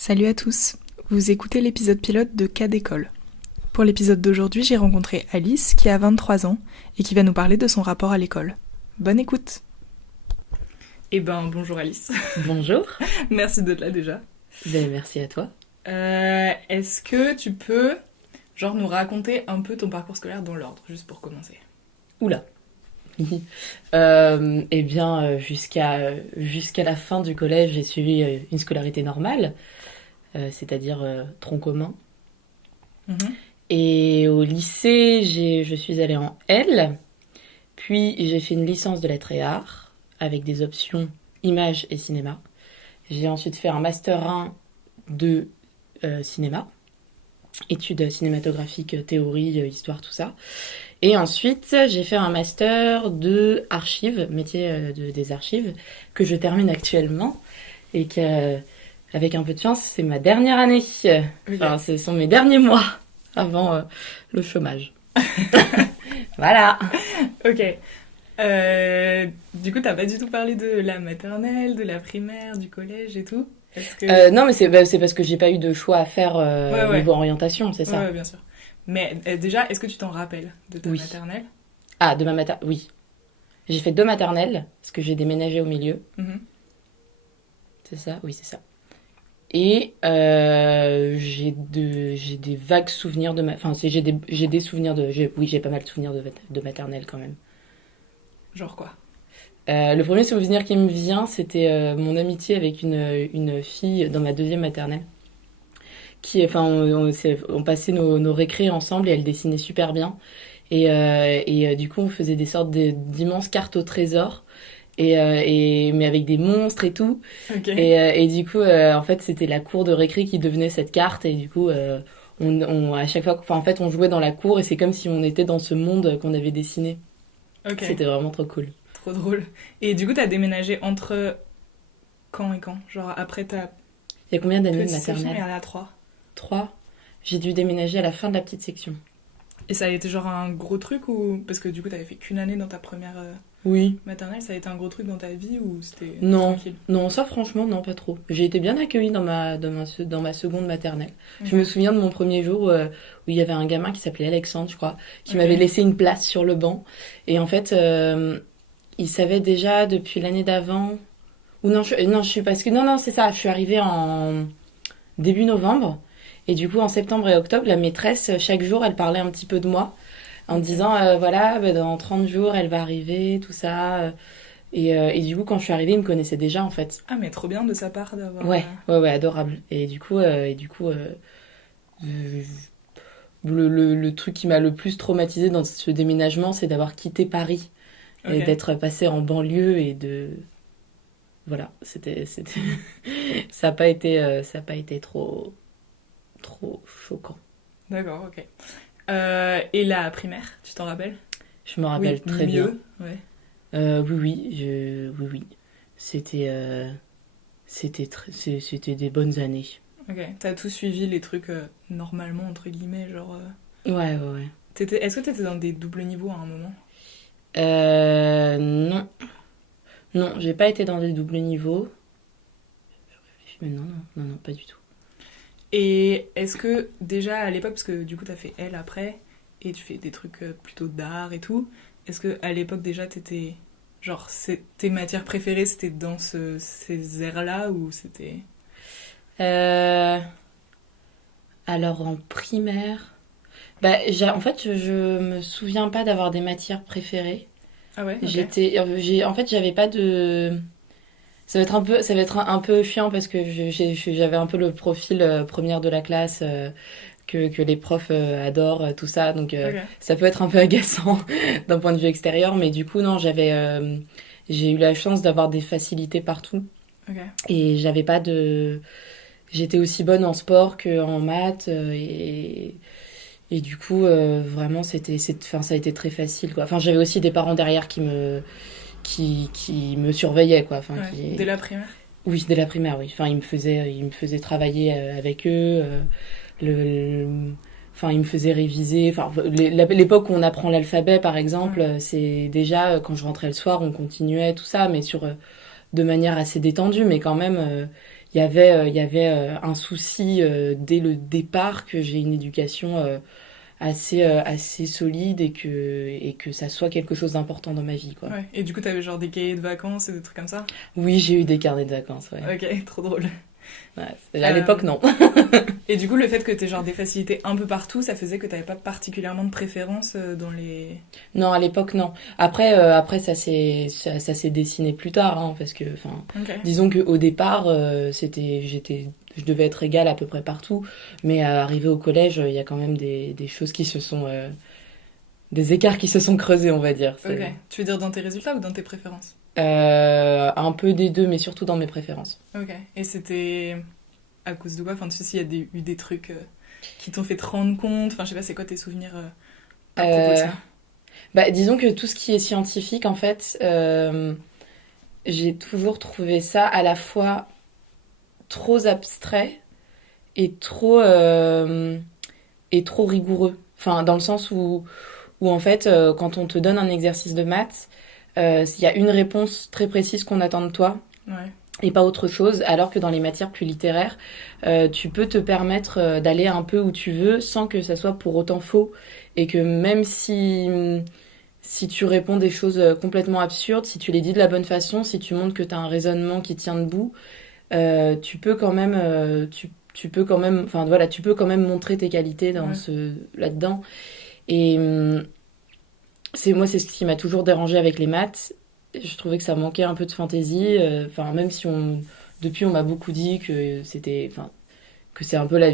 Salut à tous, vous écoutez l'épisode pilote de Cas d'école. Pour l'épisode d'aujourd'hui, j'ai rencontré Alice qui a 23 ans et qui va nous parler de son rapport à l'école. Bonne écoute. Eh ben, bonjour Alice. Bonjour. Merci d'être là déjà. Merci à toi. Est-ce que tu peux nous raconter un peu ton parcours scolaire dans l'ordre, juste pour commencer? Oula. Jusqu'à la fin du collège, j'ai suivi une scolarité normale, c'est-à-dire tronc commun. Mhm. Et au lycée, je suis allée en L, puis j'ai fait une licence de lettres et arts, avec des options images et cinéma. J'ai ensuite fait un master 1 de cinéma, études cinématographiques, théorie, histoire, tout ça. Et ensuite, j'ai fait un master de archives, métier des archives, que je termine actuellement. Et qu'avec un peu de chance, c'est ma dernière année. Enfin, ce sont mes derniers mois avant le chômage. Voilà. Ok. Du coup, t'as pas du tout parlé de la maternelle, de la primaire, du collège et tout? Non, mais c'est parce que j'ai pas eu de choix à faire niveau orientation, c'est ça? Ouais, bien sûr. Mais déjà, est-ce que tu t'en rappelles de ta maternelle? Ah, de ma maternelle, oui. J'ai fait 2 maternelles, parce que j'ai déménagé au milieu. Mhm. C'est ça? Oui, c'est ça. Et j'ai des vagues souvenirs de Enfin, j'ai des souvenirs de... Oui, j'ai pas mal de souvenirs de maternelle quand même. Genre quoi? Le premier souvenir qui me vient, c'était mon amitié avec une fille dans ma 2e maternelle. On passait nos récrés ensemble et elle dessinait super bien. Et du coup, on faisait des sortes d'immenses cartes au trésor. Mais avec des monstres et tout. Okay. Et du coup, en fait, c'était la cour de récré qui devenait cette carte. Et du coup, à chaque fois, en fait, on jouait dans la cour et c'est comme si on était dans ce monde qu'on avait dessiné. Okay. C'était vraiment trop cool. Trop drôle. Et du coup, t'as déménagé entre quand et quand? Genre après ta... Il y a combien d'années de petite maternelle? section et à la 3. 3. J'ai dû déménager à la fin de la petite section. Et ça a été genre un gros truc ou... Parce que du coup, t'avais fait qu'une année dans ta première oui. maternelle, ça a été un gros truc dans ta vie ou c'était tranquille? Non, ça franchement, non, pas trop. J'ai été bien accueillie dans ma seconde maternelle. Okay. Je me souviens de mon premier jour où il y avait un gamin qui s'appelait Alexandre, je crois, qui m'avait laissé une place sur le banc. Et en fait, il savait déjà depuis l'année d'avant... Ou non, je suis parce que... Non, c'est ça, je suis arrivée en début novembre. Et du coup, en septembre et octobre, la maîtresse, chaque jour, elle parlait un petit peu de moi. En disant, dans 30 jours, elle va arriver, tout ça. Et du coup, quand je suis arrivée, il me connaissait déjà, en fait. Ah, mais trop bien de sa part d'avoir... Ouais, adorable. Et du coup, le truc qui m'a le plus traumatisée dans ce déménagement, c'est d'avoir quitté Paris. Okay. Et d'être passée en banlieue et de... Voilà, c'était... ça n'a pas été trop choquant. D'accord, ok. Et la primaire, tu t'en rappelles? Je me rappelle très bien. Ouais. Oui. C'était des bonnes années. Ok, t'as tout suivi les trucs normalement, entre guillemets, genre... Ouais. Est-ce que t'étais dans des doubles niveaux à un moment? Non. Non, j'ai pas été dans des doubles niveaux. Mais non, pas du tout. Et est-ce que déjà à l'époque, parce que du coup t'as fait L après, et tu fais des trucs plutôt d'art et tout, est-ce que à l'époque déjà t'étais... Genre, tes matières préférées, c'était dans ces airs-là ou c'était... Alors en primaire... en fait, je me souviens pas d'avoir des matières préférées. Ah ouais, okay. En fait, j'avais pas de... Ça va être un peu chiant parce que j'avais un peu le profil première de la classe que les profs adorent, tout ça. Donc okay. Ça peut être un peu agaçant d'un point de vue extérieur. Mais du coup, non, j'ai eu la chance d'avoir des facilités partout. Okay. Et j'avais pas de... J'étais aussi bonne en sport qu'en maths. Et du coup, vraiment, ça a été très facile, quoi. Enfin, j'avais aussi des parents derrière qui me surveillaient, quoi. Enfin, ouais. Dès la primaire? Oui, dès la primaire, oui. Enfin, ils me faisaient travailler avec eux. Enfin, ils me faisaient réviser. Enfin, l'époque où on apprend l'alphabet, par exemple, c'est déjà, quand je rentrais le soir, on continuait, tout ça, mais de manière assez détendue. Mais quand même, il y avait un souci dès le départ que j'ai une éducation assez solide et que ça soit quelque chose d'important dans ma vie, quoi. Ouais. Et du coup, t'avais genre des cahiers de vacances et des trucs comme ça? Oui, j'ai eu des carnets de vacances, ouais. Ok, trop drôle. Ouais, à l'époque, non. Et du coup, le fait que t'aies genre des facilités un peu partout, ça faisait que t'avais pas particulièrement de préférence dans les... Non, à l'époque, non. Après ça s'est dessiné plus tard, hein, parce que, enfin, Ok. disons qu'au départ, je devais être égale à peu près partout, mais arrivé au collège, il y a quand même des choses des écarts qui se sont creusés, on va dire. Ok. Tu veux dire dans tes résultats ou dans tes préférences? Un peu des deux, mais surtout dans mes préférences. Ok. Et c'était à cause de quoi? Enfin, tu sais s'il y a eu des trucs qui t'ont fait te rendre compte? Enfin, je sais pas, c'est quoi tes souvenirs à propos de Euh, ça? Bah, disons que tout ce qui est scientifique, en fait, j'ai toujours trouvé ça à la fois trop abstrait et trop rigoureux. Enfin, dans le sens où en fait, quand on te donne un exercice de maths, il y a une réponse très précise qu'on attend de toi Ouais. et pas autre chose, alors que dans les matières plus littéraires, tu peux te permettre d'aller un peu où tu veux sans que ça soit pour autant faux et que même si tu réponds des choses complètement absurdes, si tu les dis de la bonne façon, si tu montres que tu as un raisonnement qui tient debout, tu peux quand même, enfin voilà, tu peux quand même montrer tes qualités Ouais. là-dedans. Et c'est ce qui m'a toujours dérangé avec les maths. Je trouvais que ça manquait un peu de fantaisie. Enfin, même si depuis on m'a beaucoup dit que que c'est un peu la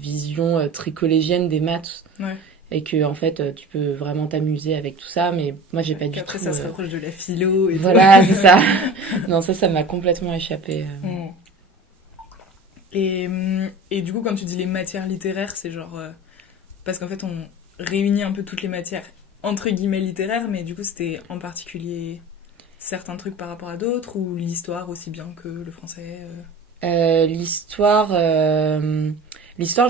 vision très collégienne des maths Ouais. et que en fait tu peux vraiment t'amuser avec tout ça. Mais moi j'ai pas du Qu'après, tout. ça se rapproche de la philo et Voilà, c'est ça. Non, ça m'a complètement échappé. tout. Et du coup, quand tu dis les matières littéraires, c'est genre... parce qu'en fait, on réunit un peu toutes les matières entre guillemets littéraires, mais du coup, c'était en particulier certains trucs par rapport à d'autres, ou l'histoire aussi bien que le français L'histoire,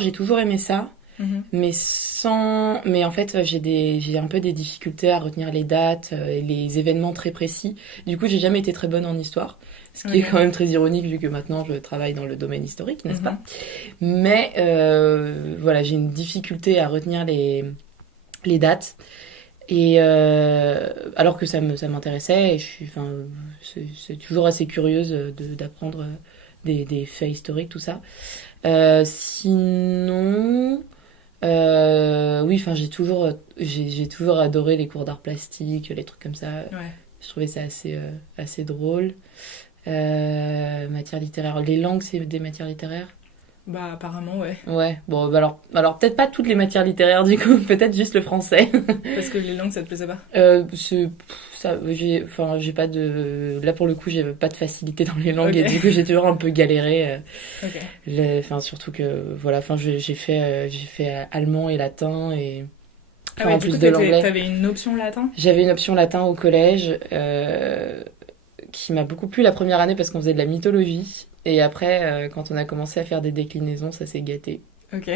j'ai toujours aimé ça. Mhm. Mais en fait, j'ai un peu des difficultés à retenir les dates et les événements très précis. Du coup, j'ai jamais été très bonne en histoire, ce qui est Ok. quand même très ironique vu que maintenant je travaille dans le domaine historique, n'est-ce Mhm. pas? Mais voilà, j'ai une difficulté à retenir les dates. Et alors que ça m'intéressait, et enfin, c'est toujours assez curieuse d'apprendre des faits historiques, tout ça. Sinon, oui, enfin, j'ai toujours adoré les cours d'art plastique, les trucs comme ça. Ouais. Je trouvais ça assez drôle. Matière littéraire. Les langues, c'est des matières littéraires? Bah, apparemment, ouais. Ouais, bon, bah alors peut-être pas toutes les matières littéraires du coup, peut-être juste le français. Parce que les langues, ça te plaisait pas. Enfin, j'ai pas de. Là pour le coup, j'ai pas de facilité dans les langues Ok. et du coup, j'ai toujours un peu galéré. Ok. Enfin, surtout que, voilà, enfin, j'ai fait allemand et latin et. Ah Enfin, ouais, en du coup, plus de l'anglais. t'avais une option latin? J'avais une option latin au collège qui m'a beaucoup plu la première année parce qu'on faisait de la mythologie. Et après, quand on a commencé à faire des déclinaisons, ça s'est gâté. Ok.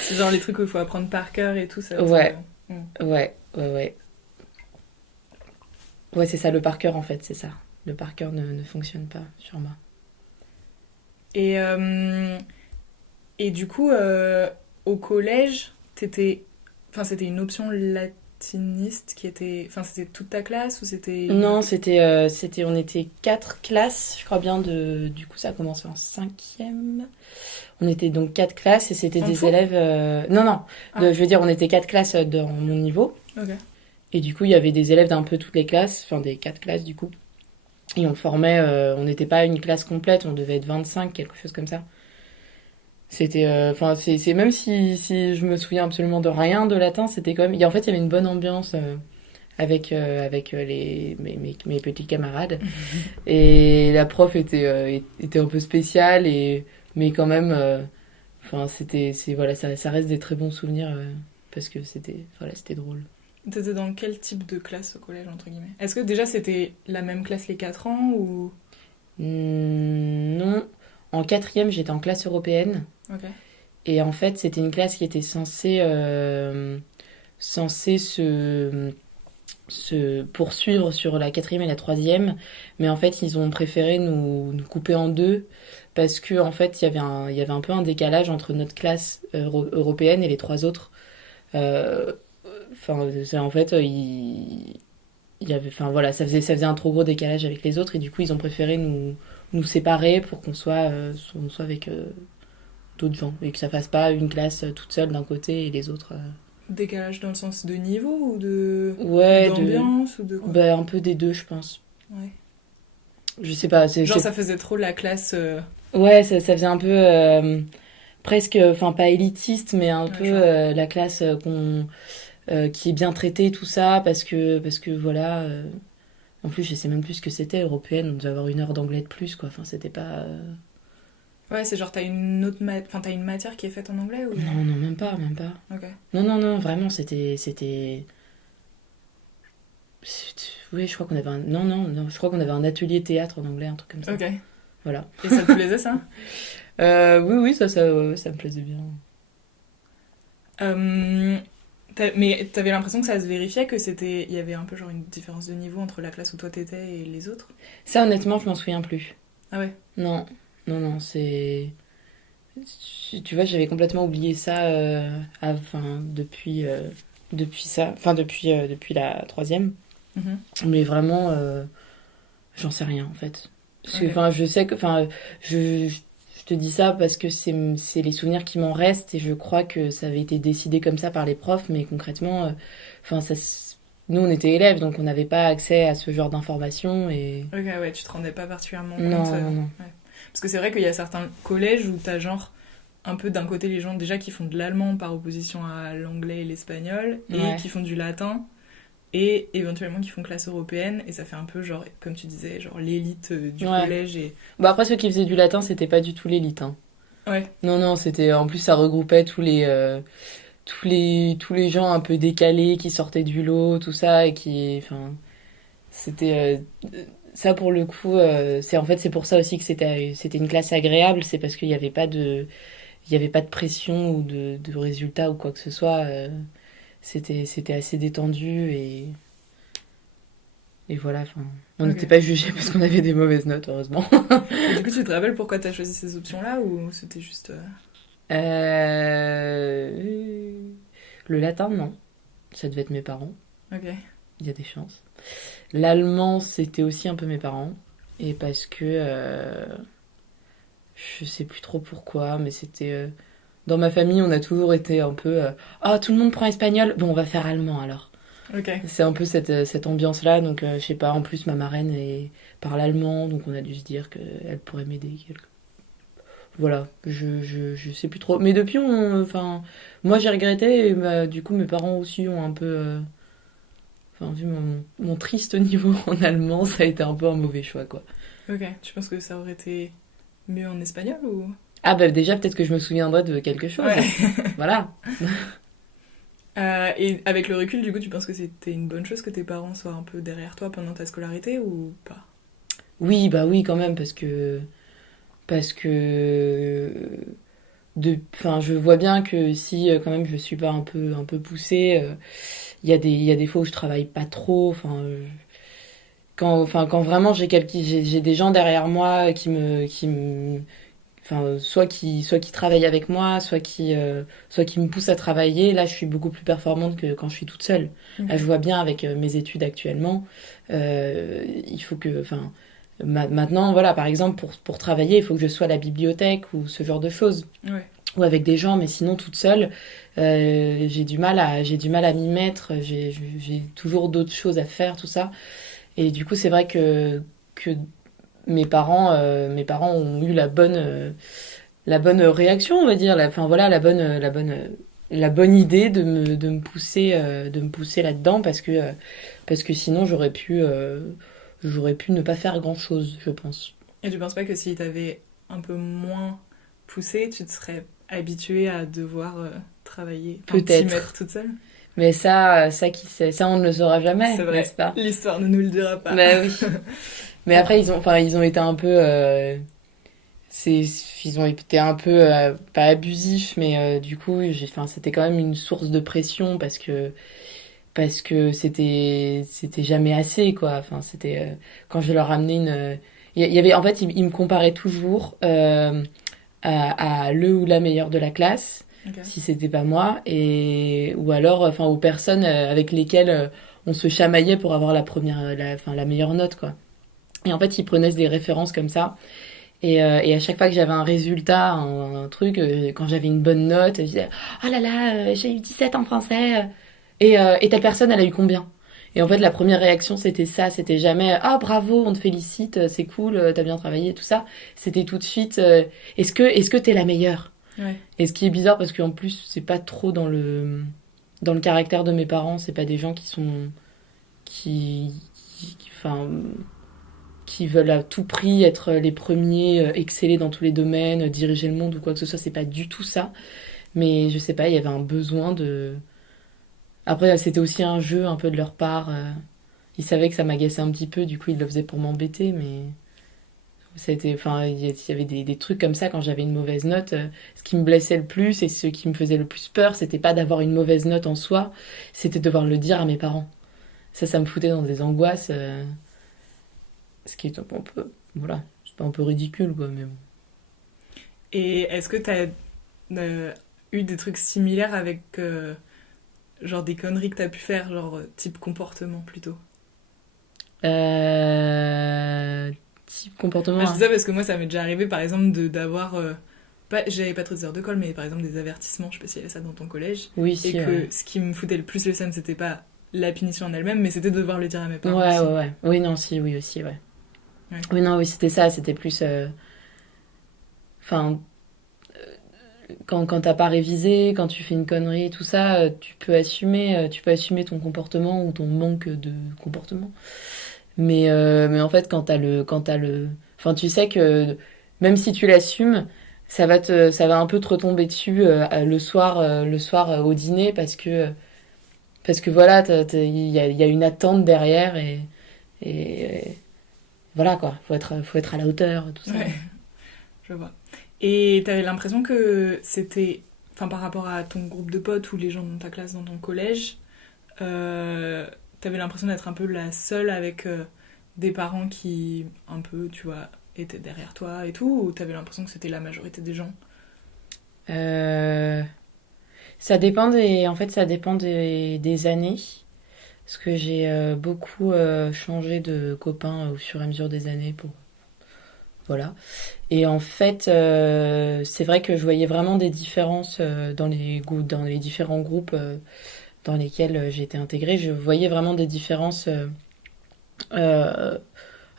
C'est genre les trucs où il faut apprendre par cœur et tout ça. Ouais. Ouais. Ouais, c'est ça, le par cœur en fait, c'est ça. Le par cœur ne fonctionne pas sur moi. Et, euh, et du coup, au collège, enfin, c'était une option latiniste qui était... Enfin, c'était toute ta classe ou c'était... Non, on était 4 classes, je crois bien, du coup ça a commencé en 5e. On était donc 4 classes et c'était En des tout élèves... Non, Ah. je veux dire, on était 4 classes dans mon niveau. Ok. Et du coup, il y avait des élèves d'un peu toutes les classes, enfin des 4 classes du coup. Et on formait, on n'était pas une classe complète, on devait être 25, quelque chose comme ça. C'était, enfin, c'est même si je me souviens absolument de rien de latin, c'était quand même. En fait, il y avait une bonne ambiance avec mes petits camarades. Et la prof était un peu spéciale, mais quand même, enfin, voilà, ça reste des très bons souvenirs parce que c'était drôle. T'étais dans quel type de classe au collège, entre guillemets? Est-ce que déjà c'était la même classe les 4 ans ou... Non, en 4e, j'étais en classe européenne. Ok. Et en fait, c'était une classe qui était censée se poursuivre sur la quatrième et la troisième, mais en fait ils ont préféré nous couper en deux parce que en fait il y avait un peu un décalage entre notre classe européenne et les trois autres. Euh, Enfin, en fait, il y avait, enfin voilà, ça faisait un trop gros décalage avec les autres et du coup ils ont préféré nous séparer pour on soit avec d'autres gens et que ça fasse pas une classe toute seule d'un côté et les autres. Décalage dans le sens de niveau ou de Ouais, d'ambiance ou de quoi? bah, un peu des deux, je pense. Ouais. Je sais pas, Genre ça faisait trop la classe. ouais, ça faisait un peu presque, enfin pas élitiste, mais un Ouais, peu je vois. la classe qui est bien traitée, tout ça, parce que voilà. En plus, je sais même plus ce que c'était, européenne, on devait avoir une heure d'anglais de plus, quoi. Enfin, c'était pas. Ouais, c'est genre t'as une autre enfin t'as une matière qui est faite en anglais ou. Non, non, même pas, même pas. Ok. Non, non, non, vraiment, Oui, je crois qu'on avait un. Non, non, non, je crois qu'on avait un atelier théâtre en anglais, un truc comme ça. Ok. Voilà. Et ça te plaisait ça? Oui, oui, ça me plaisait bien. Euh, mais t'avais l'impression que ça se vérifiait que c'était. Il y avait un peu genre une différence de niveau entre la classe où toi t'étais et les autres? Ça, honnêtement, je m'en souviens plus. Ah ouais. Non, non, non, c'est. Tu vois, j'avais complètement oublié ça enfin, depuis ça. Enfin, depuis la troisième. Mhm. Mais vraiment, j'en sais rien en fait. Parce que, Ok. enfin, je sais que, enfin, je te dis ça parce que c'est les souvenirs qui m'en restent et je crois que ça avait été décidé comme ça par les profs, mais concrètement, enfin, nous on était élèves donc on n'avait pas accès à ce genre d'informations et. Ok, ouais, tu te rendais pas particulièrement Non, compte. non, non. Ouais. Parce que c'est vrai qu'il y a certains collèges où t'as genre un peu d'un côté les gens déjà qui font de l'allemand par opposition à l'anglais et l'espagnol et Ouais. qui font du latin et éventuellement qui font classe européenne et ça fait un peu genre, comme tu disais, genre l'élite du Ouais. collège et. Bah après, ceux qui faisaient du latin, c'était pas du tout l'élite, hein. Ouais, Non, non, c'était. En plus, ça regroupait tous les gens un peu décalés qui sortaient du lot, tout ça, et qui. Enfin. C'était. Ça, pour le coup, en fait, c'est pour ça aussi que c'était une classe agréable, c'est parce qu'il n'y avait pas il y avait pas de pression ou de résultats ou quoi que ce soit. C'était assez détendu et voilà, enfin. On n'était ok. pas jugés parce qu'on avait des mauvaises notes, heureusement. Et du coup, tu te rappelles pourquoi t'as choisi ces options-là ou c'était juste. Euh, Le latin, non. Ça devait être mes parents. Ok. Il y a des chances. L'allemand, c'était aussi un peu mes parents. Et parce que. Je sais plus trop pourquoi, mais c'était. Dans ma famille, on a toujours été un peu. Ah, tout le monde prend espagnol. Bon, on va faire allemand alors. Ok. C'est un peu cette ambiance-là. Donc, je sais pas. En plus, ma marraine parle allemand. Donc, on a dû se dire qu'elle pourrait m'aider. Voilà. Je sais plus trop. Mais depuis, enfin. Moi, j'ai regretté. Et bah, du coup, mes parents aussi ont un peu. Enfin, vu mon triste niveau en allemand, ça a été un peu un mauvais choix, quoi. Ok. Tu penses que ça aurait été mieux en espagnol ou. Ah bah déjà, peut-être que je me souviendrai de quelque chose. Ouais. Voilà. Et avec le recul, du coup, tu penses que c'était une bonne chose que tes parents soient un peu derrière toi pendant ta scolarité ou pas? Oui, bah oui, quand même, parce que enfin, je vois bien que si quand même je suis pas un peu poussée, il y a des fois où je travaille pas trop. Enfin, quand vraiment j'ai des gens derrière moi qui me, enfin, soit qui travaillent avec moi, soit qui me poussent à travailler. Là, je suis beaucoup plus performante que quand je suis toute seule. Ok. Là, je vois bien avec mes études actuellement, il faut que, enfin, maintenant, voilà, par exemple, pour travailler, il faut que je sois à la bibliothèque ou ce genre de choses, Ouais. ou avec des gens, mais sinon toute seule, j'ai du mal à m'y mettre. J'ai toujours d'autres choses à faire, tout ça. Et du coup, c'est vrai que mes parents ont eu la bonne réaction, on va dire. Enfin voilà, la bonne idée de me pousser là-dedans parce que sinon j'aurais pu ne pas faire grand-chose, je pense. Et tu penses pas que si t'avais un peu moins poussé, tu te serais habituée à devoir travailler, enfin t'y Peut-être. mettre toute seule? Mais ça qui sait, ça on ne le saura jamais, C'est n'est-ce vrai, pas? l'histoire ne nous le dira pas. Bah oui. Mais après ils ont été un peu c'est ils ont été un peu pas abusifs mais du coup enfin c'était quand même une source de pression parce que c'était jamais assez, quoi. Enfin, quand je leur ramenais il y avait, en fait, ils me comparaient toujours à le ou la meilleure de la classe, Ok. si c'était pas moi, ou alors, enfin, aux personnes avec lesquelles on se chamaillait pour avoir enfin, la meilleure note, quoi. Et en fait, ils prenaient des références comme ça. Et à chaque fois que j'avais un résultat, un truc, quand j'avais une bonne note, je disais, oh là là, j'ai eu 17 en français. Et telle personne, elle a eu combien? Et en fait, la première réaction, c'était ça. C'était jamais, ah bravo, on te félicite, c'est cool, t'as bien travaillé, tout ça. C'était tout de suite, est-ce que t'es la meilleure? Ouais. Et ce qui est bizarre, parce qu'en plus, c'est pas trop dans le caractère de mes parents, c'est pas des gens enfin, qui veulent à tout prix être les premiers, exceller dans tous les domaines, diriger le monde ou quoi que ce soit. C'est pas du tout ça. Mais je sais pas, il y avait un besoin de. Après, c'était aussi un jeu un peu de leur part. Ils savaient que ça m'agaçait un petit peu, du coup, ils le faisaient pour m'embêter, mais enfin, il y avait des trucs comme ça quand j'avais une mauvaise note. Ce qui me blessait le plus et ce qui me faisait le plus peur, c'était pas d'avoir une mauvaise note en soi, c'était de devoir le dire à mes parents. Ça me foutait dans des angoisses, ce qui est un peu, voilà, c'est pas un peu ridicule, quoi, mais bon. Et est-ce que t'as eu des trucs similaires avec genre des conneries que t'as pu faire, genre type comportement plutôt? Type comportement, Moi, je dis hein. ça parce que moi, ça m'est déjà arrivé, par exemple, d'avoir. J'avais pas trop des heures de colle, mais par exemple des avertissements, je sais pas s'il y avait ça dans ton collège. Oui, Et si, que ouais. ce qui me foutait le plus le seum, c'était pas la punition en elle-même, mais c'était de devoir le dire à mes parents Ouais, aussi. ouais, ouais. Oui, non, si, oui, aussi, ouais. Ouais. Oui, non, oui, c'était ça, c'était plus. Enfin, quand t'as pas révisé, quand tu fais une connerie, tout ça, tu peux assumer ton comportement ou ton manque de comportement. Mais en fait, enfin, tu sais que même si tu l'assumes, ça va un peu te retomber dessus le soir au dîner parce que voilà, il y a une attente derrière et voilà quoi, faut être à la hauteur, tout ça. Ouais, je vois. Et t'avais l'impression que c'était. Enfin, par rapport à ton groupe de potes ou les gens dans ta classe, dans ton collège, t'avais l'impression d'être un peu la seule avec des parents qui, un peu, tu vois, étaient derrière toi et tout, ou t'avais l'impression que c'était la majorité des gens? Euh, en fait, ça dépend des années. Parce que j'ai beaucoup changé de copains au fur et à mesure des années voilà. Et en fait, c'est vrai que je voyais vraiment des différences dans les différents groupes dans lesquels j'étais intégrée. Je voyais vraiment des différences euh,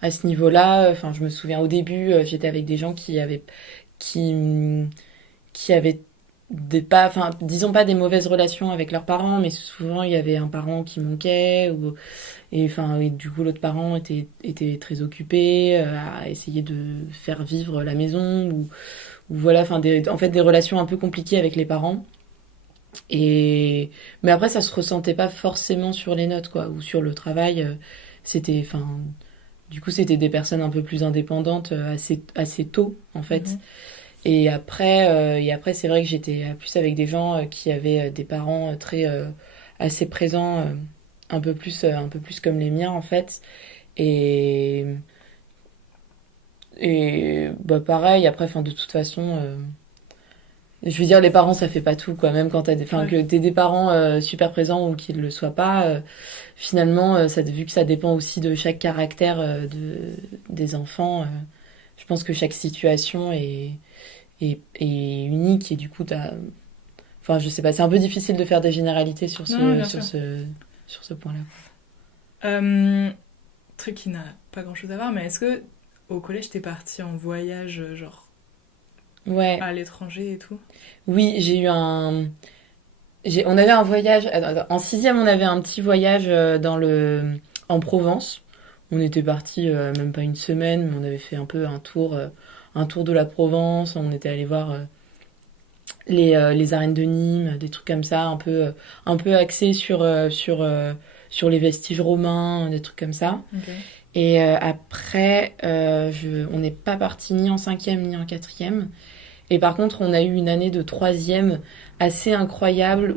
à ce niveau-là. Enfin, je me souviens au début, j'étais avec des gens qui, qui avaient enfin, disons pas des mauvaises relations avec leurs parents, mais souvent il y avait un parent qui manquait et du coup l'autre parent était très occupé à essayer de faire vivre la maison ou voilà, enfin en fait des relations un peu compliquées avec les parents. Mais après ça se ressentait pas forcément sur les notes quoi ou sur le travail. C'était enfin du coup c'était des personnes un peu plus indépendantes assez tôt en fait. Mhm. Et après c'est vrai que j'étais plus avec des gens qui avaient des parents très assez présents, un peu plus comme les miens en fait. Et et bah pareil après, enfin de toute façon, je veux dire les parents ça fait pas tout quoi. Même quand enfin Ouais. que t'aies des parents super présents ou qu'ils le soient pas, finalement vu que ça dépend aussi de chaque caractère des enfants. Je pense que chaque situation est unique et du coup enfin je sais pas, c'est un peu difficile de faire des généralités Non, non, bien sûr. sur ce point-là. Euh, Truc qui n'a pas grand chose à voir, mais est-ce que au collège t'es parti en voyage, genre Ouais, à l'étranger et tout? oui, on avait un voyage, en sixième on avait un petit voyage en Provence. On était parti même pas une semaine, mais on avait fait un peu un tour de la Provence. On était allé voir les arènes de Nîmes, des trucs comme ça, un peu axés sur les vestiges romains, des trucs comme ça. Ok. Et après, on n'est pas parti ni en cinquième ni en quatrième. Et par contre, on a eu une année de troisième assez incroyable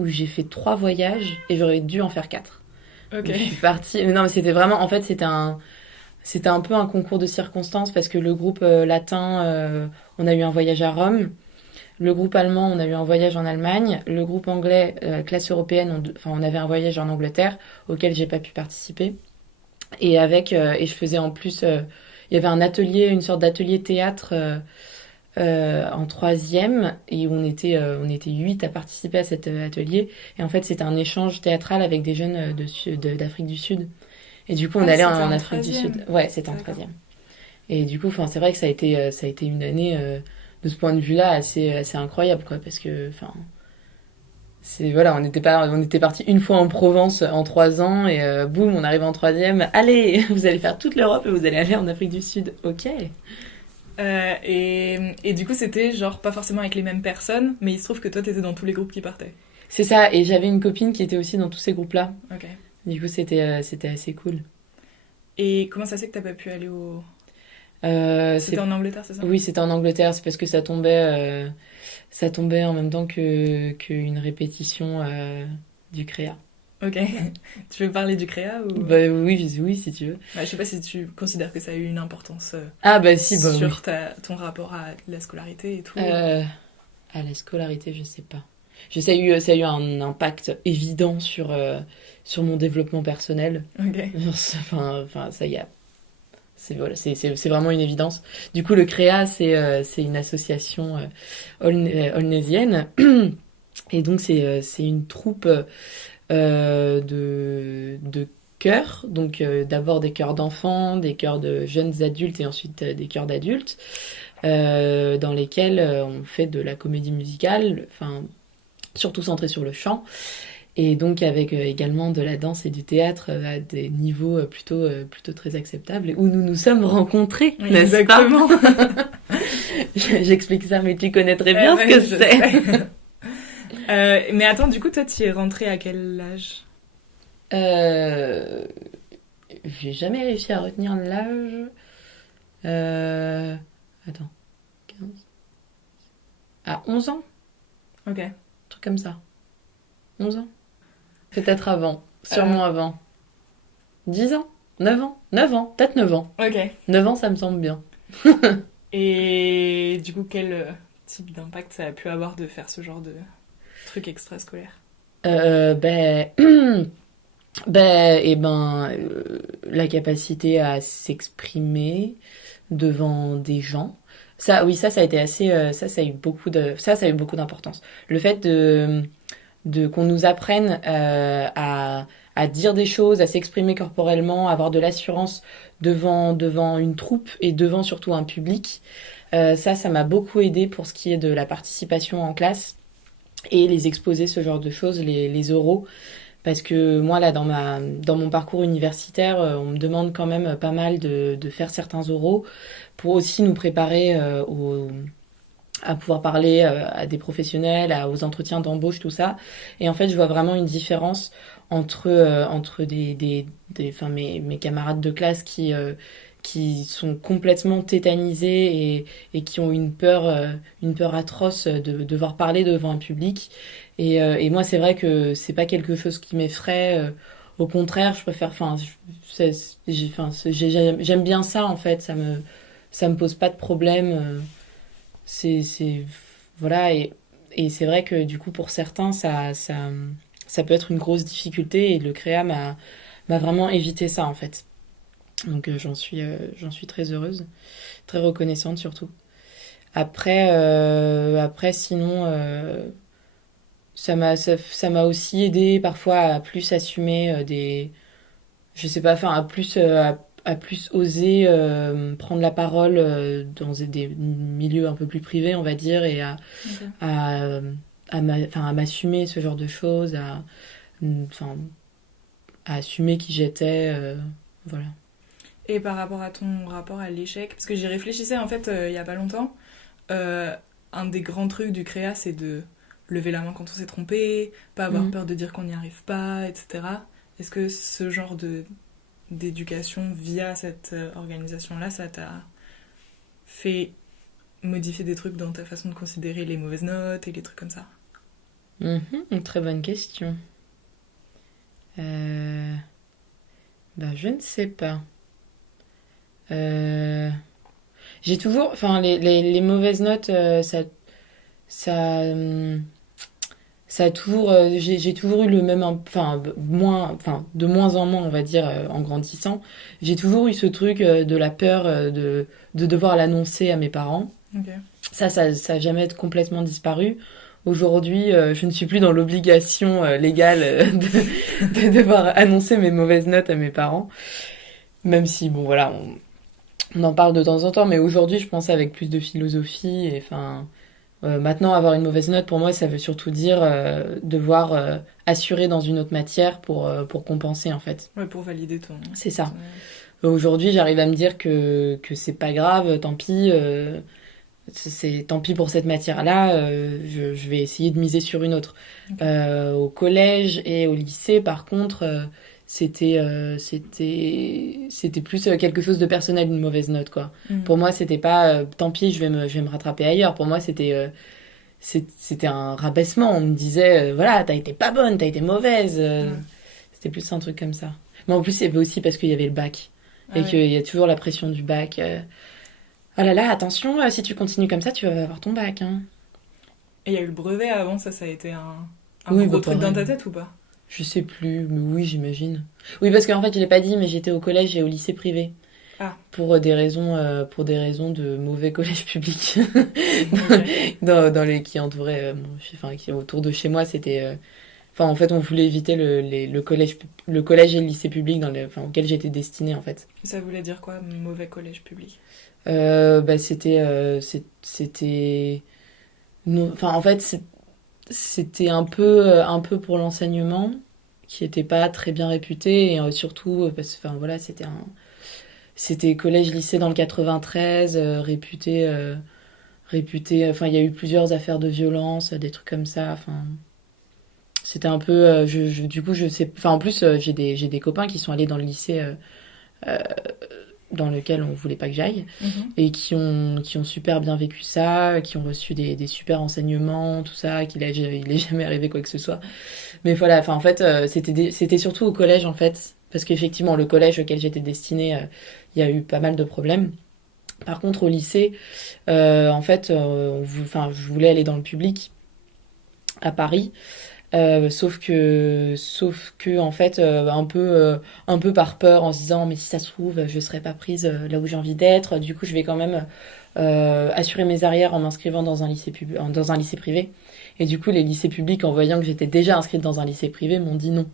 où j'ai fait 3 voyages et j'aurais dû en faire 4. Ok. Je suis partie. Mais non, mais c'était vraiment. En fait, c'était un peu un concours de circonstances parce que le groupe latin, on a eu un voyage à Rome. Le groupe allemand, on a eu un voyage en Allemagne. Le groupe anglais, classe européenne, on avait un voyage en Angleterre auquel j'ai pas pu participer. Et je faisais en plus, il y avait un atelier, une sorte d'atelier théâtre en troisième et on était 8 à participer à cet atelier. Et en fait, c'était un échange théâtral avec des jeunes d'Afrique du Sud. Et du coup, on Ah, allait c'était en en Afrique du Sud. troisième. Ouais, c'était en D'accord. troisième. Et du coup, enfin, c'est vrai que ça a été une année de ce point de vue-là assez incroyable, quoi, parce que, enfin, voilà, on était parti une fois en Provence en 3 ans et boum, on arrive en troisième. Allez, vous allez faire toute l'Europe et vous allez aller en Afrique du Sud. Ok. Et du coup, c'était genre pas forcément avec les mêmes personnes, mais il se trouve que toi, t'étais dans tous les groupes qui partaient. C'est ça. Et j'avais une copine qui était aussi dans tous ces groupes-là. Ok. Du coup, c'était assez cool. Et comment ça se fait que t'as pas pu aller au... C'était C'est en Angleterre, c'est ça? Oui, c'était en Angleterre. C'est parce que ça tombait en même temps que qu'une répétition du créa. Ok. Tu veux parler du créa ou... Bah oui, oui, si tu veux. Ouais, je sais pas si tu considères que ça a eu une importance Ah bah si, bah oui. sur ton rapport à la scolarité et tout. Euh, à la scolarité, je sais pas. Ça a eu un impact évident sur mon développement personnel. Ok. Enfin, ça y a. Voilà, c'est vraiment une évidence. Du coup, le CREA, c'est une association aulnésienne. Et donc, c'est une troupe de chœurs. Donc, d'abord des chœurs d'enfants, des chœurs de jeunes adultes et ensuite des chœurs d'adultes, dans lesquels on fait de la comédie musicale, enfin, surtout centrée sur le chant. Et donc avec également de la danse et du théâtre à des niveaux plutôt très acceptables, et où nous nous sommes rencontrés, Oui, n'est-ce pas? exactement. J'explique ça, mais tu connais très bien ce Ouais, que je c'est. sais. Mais attends, du coup, toi, tu es rentré à quel âge? Euh, j'ai jamais réussi à retenir l'âge. Euh, attends, 15. À 11 ans? Ok. Un truc comme ça. 11 ans? Peut-être avant. Euh, Sûrement avant. 10 ans? 9 ans? 9 ans? Peut-être 9 ans. ok. 9 ans, ça me semble bien. Et du coup, quel type d'impact ça a pu avoir de faire ce genre de truc extrascolaire? Ben, la capacité à s'exprimer devant des gens. Ça, oui, ça a été assez, ça a eu ça a eu beaucoup d'importance. Le fait de qu'on nous apprenne à dire des choses, à s'exprimer corporellement, à avoir de l'assurance devant une troupe et devant surtout un public. Ça m'a beaucoup aidé pour ce qui est de la participation en classe et les exposer, ce genre de choses, les oraux. Parce que moi, là, dans mon parcours universitaire, on me demande quand même pas mal de faire certains oraux pour aussi nous préparer à pouvoir parler à des professionnels, aux entretiens d'embauche, tout ça. Et en fait, je vois vraiment une différence entre enfin, mes camarades de classe qui sont complètement tétanisés et qui ont une peur atroce de devoir parler devant un public. Et moi, c'est vrai que c'est pas quelque chose qui m'effraie. Au contraire, je préfère. Enfin, j'aime bien ça en fait. Ça me pose pas de problème. C'est voilà et c'est vrai que du coup pour certains ça peut être une grosse difficulté et le créa m'a vraiment évité ça en fait. Donc j'en suis très heureuse, très reconnaissante surtout. Après sinon ça m'a aussi aidé parfois à plus assumer des je sais pas enfin à plus oser prendre la parole dans des milieux un peu plus privés on va dire et Ok. à, enfin, à m'assumer ce genre de choses enfin à assumer qui j'étais voilà. Et par rapport à ton rapport à l'échec, parce que j'y réfléchissais en fait il y a pas longtemps, euh, un des grands trucs du créa c'est de lever la main quand on s'est trompé, pas avoir Mhm. peur de dire qu'on n'y arrive pas, etc. Est-ce que ce genre d'éducation via cette organisation-là, ça t'a fait modifier des trucs dans ta façon de considérer les mauvaises notes et les trucs comme ça? Une très bonne question. Je ne sais pas. Euh, J'ai toujours, enfin, les mauvaises notes, ça, ça a toujours, j'ai toujours eu le même, enfin, moins, enfin, de moins en moins, on va dire, en grandissant. J'ai toujours eu ce truc de la peur de devoir l'annoncer à mes parents. Ok. Ça a jamais complètement disparu. Aujourd'hui, je ne suis plus dans l'obligation légale de devoir annoncer mes mauvaises notes à mes parents. Même si, bon, voilà, on en parle de temps en temps, mais aujourd'hui, je pense avec plus de philosophie. Et enfin, maintenant, avoir une mauvaise note, pour moi, ça veut surtout dire devoir assurer dans une autre matière pour compenser, en fait. Ouais, pour valider ton... C'est ça. Aujourd'hui, j'arrive à me dire que c'est pas grave, tant pis. Tant pis pour cette matière-là, je vais essayer de miser sur une autre. Ok. Au collège et au lycée, par contre, c'était plus quelque chose de personnel, une mauvaise note, quoi. Pour moi, c'était pas tant pis, je vais me rattraper ailleurs. Pour moi, c'était un rabaissement. On me disait, voilà, t'as été pas bonne, t'as été mauvaise. C'était plus un truc comme ça. Mais en plus, c'est aussi parce qu'il y avait le bac. Et qu'il y a toujours la pression du bac. Oh là là, attention, si tu continues comme ça, tu vas avoir ton bac. Hein. Et il y a eu le brevet avant, ça a été un Oui, gros bah, truc pareil. dans ta tête ou pas? Je sais plus, mais oui, j'imagine. Oui, parce qu'en fait, je l'ai pas dit, mais j'étais au collège et au lycée privé. Ah. Pour des raisons de mauvais collège public. Ok. Dans les qui entouraient, enfin, qui autour de chez moi, c'était. Enfin, en fait, on voulait éviter le collège et le lycée public enfin, auquel j'étais destinée, en fait. Ça voulait dire quoi, mauvais collège public? C'était. Non, enfin, en fait, c'était un peu pour l'enseignement qui était pas très bien réputé et surtout parce que enfin voilà c'était collège lycée dans le 93 réputé enfin il y a eu plusieurs affaires de violence des trucs comme ça enfin c'était un peu du coup je sais enfin en plus j'ai des copains qui sont allés dans le lycée euh, dans lequel on voulait pas que j'aille et qui ont super bien vécu ça, qui ont reçu des super enseignements, tout ça, il est jamais arrivé quoi que ce soit. Mais voilà, enfin en fait c'était surtout au collège en fait parce qu'effectivement le collège auquel j'étais destinée, il y a eu pas mal de problèmes. Par contre au lycée, en fait, enfin je voulais aller dans le public à Paris. Sauf que en fait, un peu par peur, en se disant mais si ça se trouve, je serai pas prise là où j'ai envie d'être. Du coup, je vais quand même assurer mes arrières en m'inscrivant dans un lycée privé. Et du coup, les lycées publics, en voyant que j'étais déjà inscrite dans un lycée privé, m'ont dit non.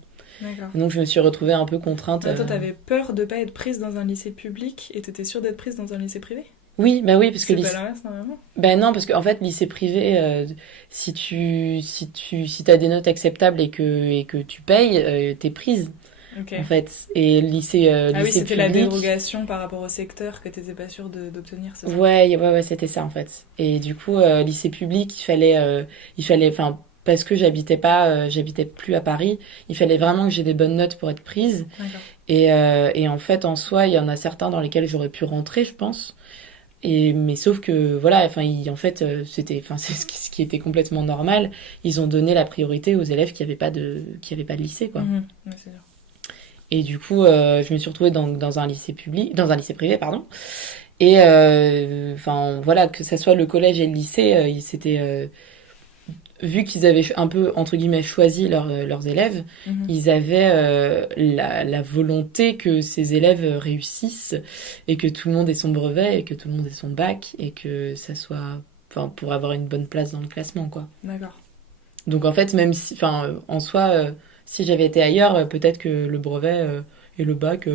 D'accord. Et donc, je me suis retrouvée un peu contrainte. Toi, t'avais peur de pas être prise dans un lycée public et t'étais sûre d'être prise dans un lycée privé? Oui, bah oui, parce que C'est pas l'inverse normalement? ben non, parce qu'en fait, lycée privé, si t'as des notes acceptables et que tu payes, t'es prise, Ok. en fait. Et Ah oui, lycée c'était la public, dérogation par rapport au secteur que t'étais pas sûre d'obtenir, c'est ça? ouais, c'était ça, en fait. Et du coup, lycée public, enfin, parce que j'habitais plus à Paris, il fallait vraiment que j'ai des bonnes notes pour être prise. D'accord. Et en fait, en soi, il y en a certains dans lesquels j'aurais pu rentrer, je pense. Mais sauf que voilà, enfin, en fait, c'est ce qui était complètement normal. Ils ont donné la priorité aux élèves qui avaient pas de lycée, quoi. Ouais, c'est sûr. Et du coup, je me suis retrouvée dans un lycée dans un lycée privé, pardon. Et enfin, voilà, que ça soit le collège et le lycée, vu qu'ils avaient un peu entre guillemets choisi leurs élèves, ils avaient la volonté que ces élèves réussissent et que tout le monde ait son brevet et que tout le monde ait son bac et que ça soit enfin pour avoir une bonne place dans le classement quoi. D'accord. Donc en fait même si enfin en soi si j'avais été ailleurs peut-être que le brevet et le bac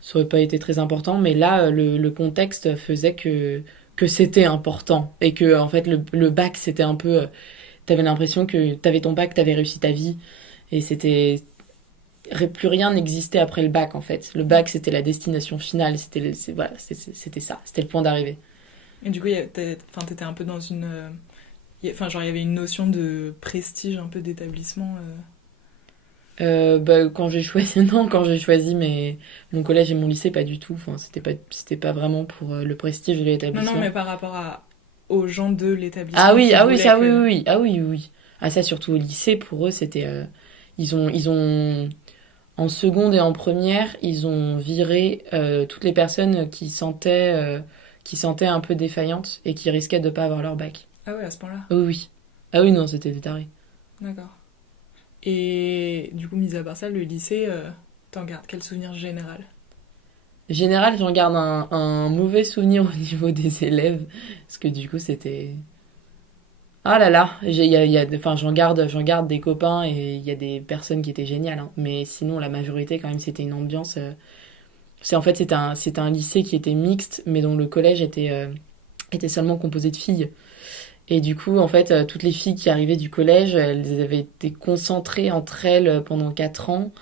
ça aurait pas été très important mais là le contexte faisait que c'était important et que en fait le bac c'était un peu t'avais l'impression que t'avais ton bac, t'avais réussi ta vie. Et plus rien n'existait après le bac, en fait. Le bac, c'était la destination finale. Voilà, c'était ça. C'était le point d'arrivée. Et du coup, t'étais un peu dans une... Enfin, genre, il y avait une notion de prestige, un peu d'établissement. Quand j'ai choisi, non, quand j'ai choisi mon collège et mon lycée, pas du tout. Enfin, c'était pas vraiment pour le prestige de l'établissement. Non, mais par rapport aux gens de l'établissement. Ah oui, ça, oui. Ah ça, surtout au lycée, pour eux, c'était... ils ont, en seconde et en première, ils ont viré toutes les personnes qui sentaient un peu défaillantes et qui risquaient de pas avoir leur bac. Ah ouais, à ce point-là. Ah oui, oui. Ah oui, non, c'était des tarés. D'accord. Et du coup, mis à part ça, le lycée, t'en gardes quel souvenir général? Général, j'en garde un mauvais souvenir au niveau des élèves, parce que du coup, c'était... Ah là là, enfin, j'en garde des copains et il y a des personnes qui étaient géniales, hein. Mais sinon, la majorité, quand même, c'était une ambiance... En fait, c'était un lycée qui était mixte, mais dont le collège était seulement composé de filles. Et du coup, en fait, toutes les filles qui arrivaient du collège, elles avaient été concentrées entre elles pendant 4 ans.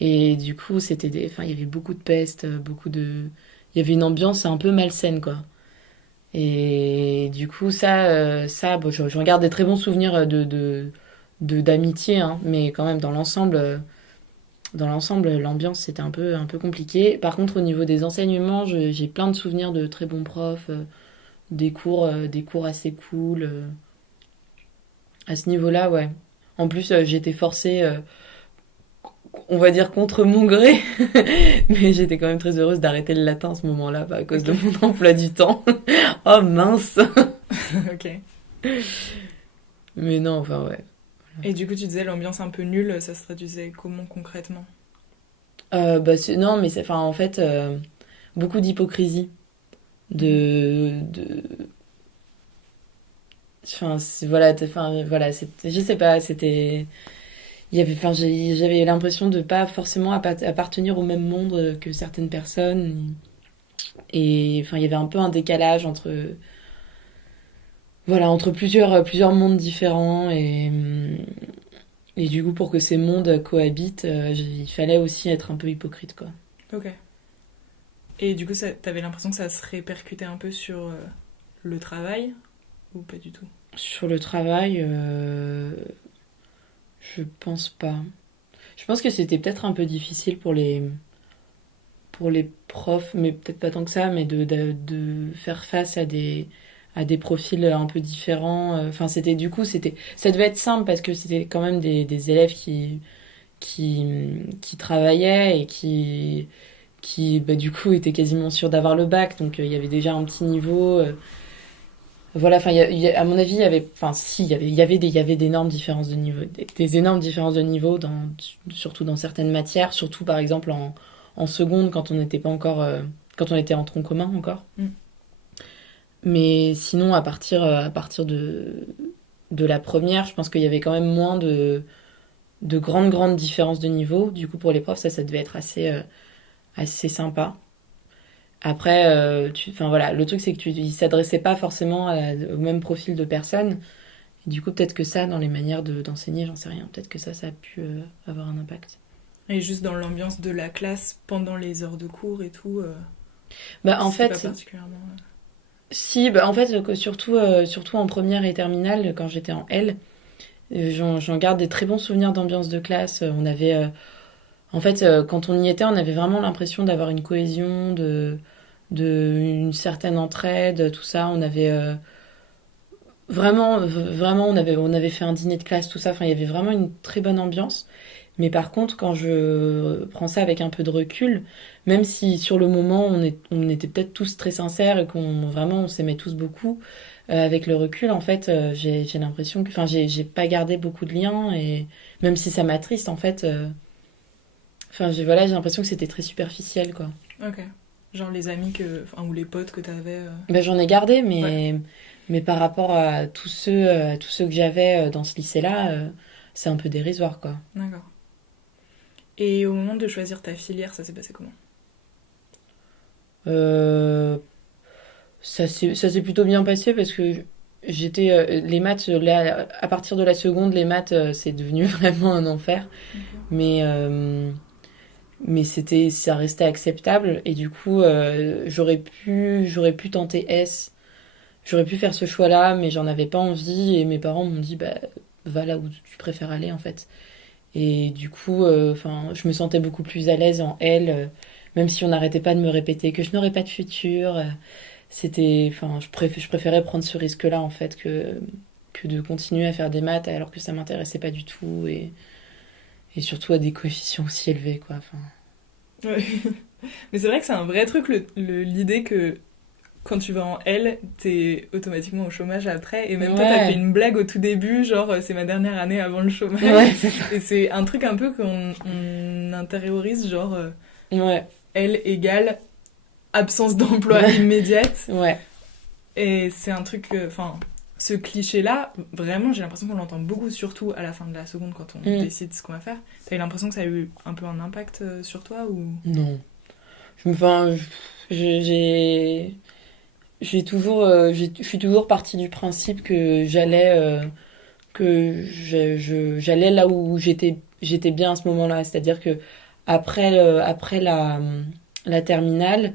Et du coup, enfin, il y avait beaucoup de peste, il y avait une ambiance un peu malsaine, quoi. Et du coup, bon, j'en garde des très bons souvenirs d'amitié, hein, mais quand même, dans l'ensemble, l'ambiance, c'était un peu compliqué. Par contre, au niveau des enseignements, j'ai plein de souvenirs de très bons profs, des cours assez cool. À ce niveau-là, ouais. En plus, j'étais forcée, on va dire contre mon gré, mais j'étais quand même très heureuse d'arrêter le latin à ce moment-là, à cause de Ok. mon emploi du temps. Oh mince. Ok. Mais non, enfin ouais. Et du coup, tu disais l'ambiance un peu nulle, ça se traduisait comment concrètement? Bah, non, mais enfin, en fait, beaucoup d'hypocrisie. Mhm. De... Enfin, voilà, voilà, je sais pas, c'était... enfin, j'avais l'impression de pas forcément appartenir au même monde que certaines personnes. Et enfin, il y avait un peu un décalage voilà, entre plusieurs mondes différents. Et du coup, pour que ces mondes cohabitent, il fallait aussi être un peu hypocrite, quoi. Ok. Et du coup, t'avais l'impression que ça se répercutait un peu sur le travail ou pas du tout? Sur le travail, je pense pas. Je pense que c'était peut-être un peu difficile pour les profs, mais peut-être pas tant que ça, mais de faire face à des profils un peu différents. Enfin, ça devait être simple parce que c'était quand même des élèves qui travaillaient et qui bah, du coup, étaient quasiment sûrs d'avoir le bac. Donc, il y avait déjà un petit niveau. Voilà, enfin, à mon avis, il y avait, enfin, si, il y avait d'énormes différences de niveau, des énormes différences de niveau surtout dans certaines matières, surtout par exemple en seconde quand on n'était pas encore, quand on était en tronc commun encore. Mm. Mais sinon, à partir de la première, je pense qu'il y avait quand même moins de grandes différences de niveau. Du coup, pour les profs, ça devait être assez sympa. Après, enfin voilà, le truc c'est que il s'adressait pas forcément au même profil de personnes. Et du coup, peut-être que ça, dans les manières d'enseigner, j'en sais rien. Peut-être que ça a pu avoir un impact. Et juste dans l'ambiance de la classe pendant les heures de cours et tout, Bah en c'était pas fait, particulièrement. si, bah en fait, surtout en première et terminale, quand j'étais en L, j'en garde des très bons souvenirs d'ambiance de classe. On avait, en fait, quand on y était, on avait vraiment l'impression d'avoir une cohésion, une certaine entraide, tout ça. On avait vraiment, on avait fait un dîner de classe, tout ça. Enfin, il y avait vraiment une très bonne ambiance. Mais par contre, quand je prends ça avec un peu de recul, même si sur le moment on était peut-être tous très sincères et on s'aimait tous beaucoup, avec le recul, en fait, j'ai l'impression que, enfin, j'ai pas gardé beaucoup de liens et même si ça m'attriste, en fait, enfin, voilà, j'ai l'impression que c'était très superficiel, quoi. Ok. Genre les amis enfin, ou les potes que t'avais. Ben, j'en ai gardé, Ouais, mais par rapport à tous ceux que j'avais dans ce lycée-là, c'est un peu dérisoire, quoi. d'accord. Et au moment de choisir ta filière, ça s'est passé comment? Euh, ça s'est plutôt bien passé parce que les maths, là, à partir de la seconde, les maths, c'est devenu vraiment un enfer. Ok. Mais, ça restait acceptable et du coup, j'aurais pu tenter S. J'aurais pu faire ce choix-là, mais j'en avais pas envie et mes parents m'ont dit, bah, va là où tu préfères aller, en fait. Et du coup, enfin, je me sentais beaucoup plus à l'aise en L, même si on n'arrêtait pas de me répéter que je n'aurais pas de futur. Enfin, je préférais prendre ce risque-là en fait que de continuer à faire des maths alors que ça m'intéressait pas du tout et surtout à des coefficients aussi élevés, quoi. Enfin, Ouais. Mais c'est vrai que c'est un vrai truc, l'idée que quand tu vas en L, t'es automatiquement au chômage après. Et même toi, t'as fait ouais, une blague au tout début, genre c'est ma dernière année avant le chômage. ouais, c'est ça. Et c'est un truc un peu qu'on intériorise, genre Ouais, L égale absence d'emploi ouais, immédiate. ouais. Et c'est un truc, enfin, ce cliché-là, vraiment, j'ai l'impression qu'on l'entend beaucoup, surtout à la fin de la seconde quand on Mm. décide ce qu'on va faire. T'as eu l'impression que ça a eu un peu un impact sur toi ou... Non. Enfin, j'ai je suis toujours partie du principe que j'allais là où j'étais bien à ce moment-là. C'est-à-dire que après la terminale,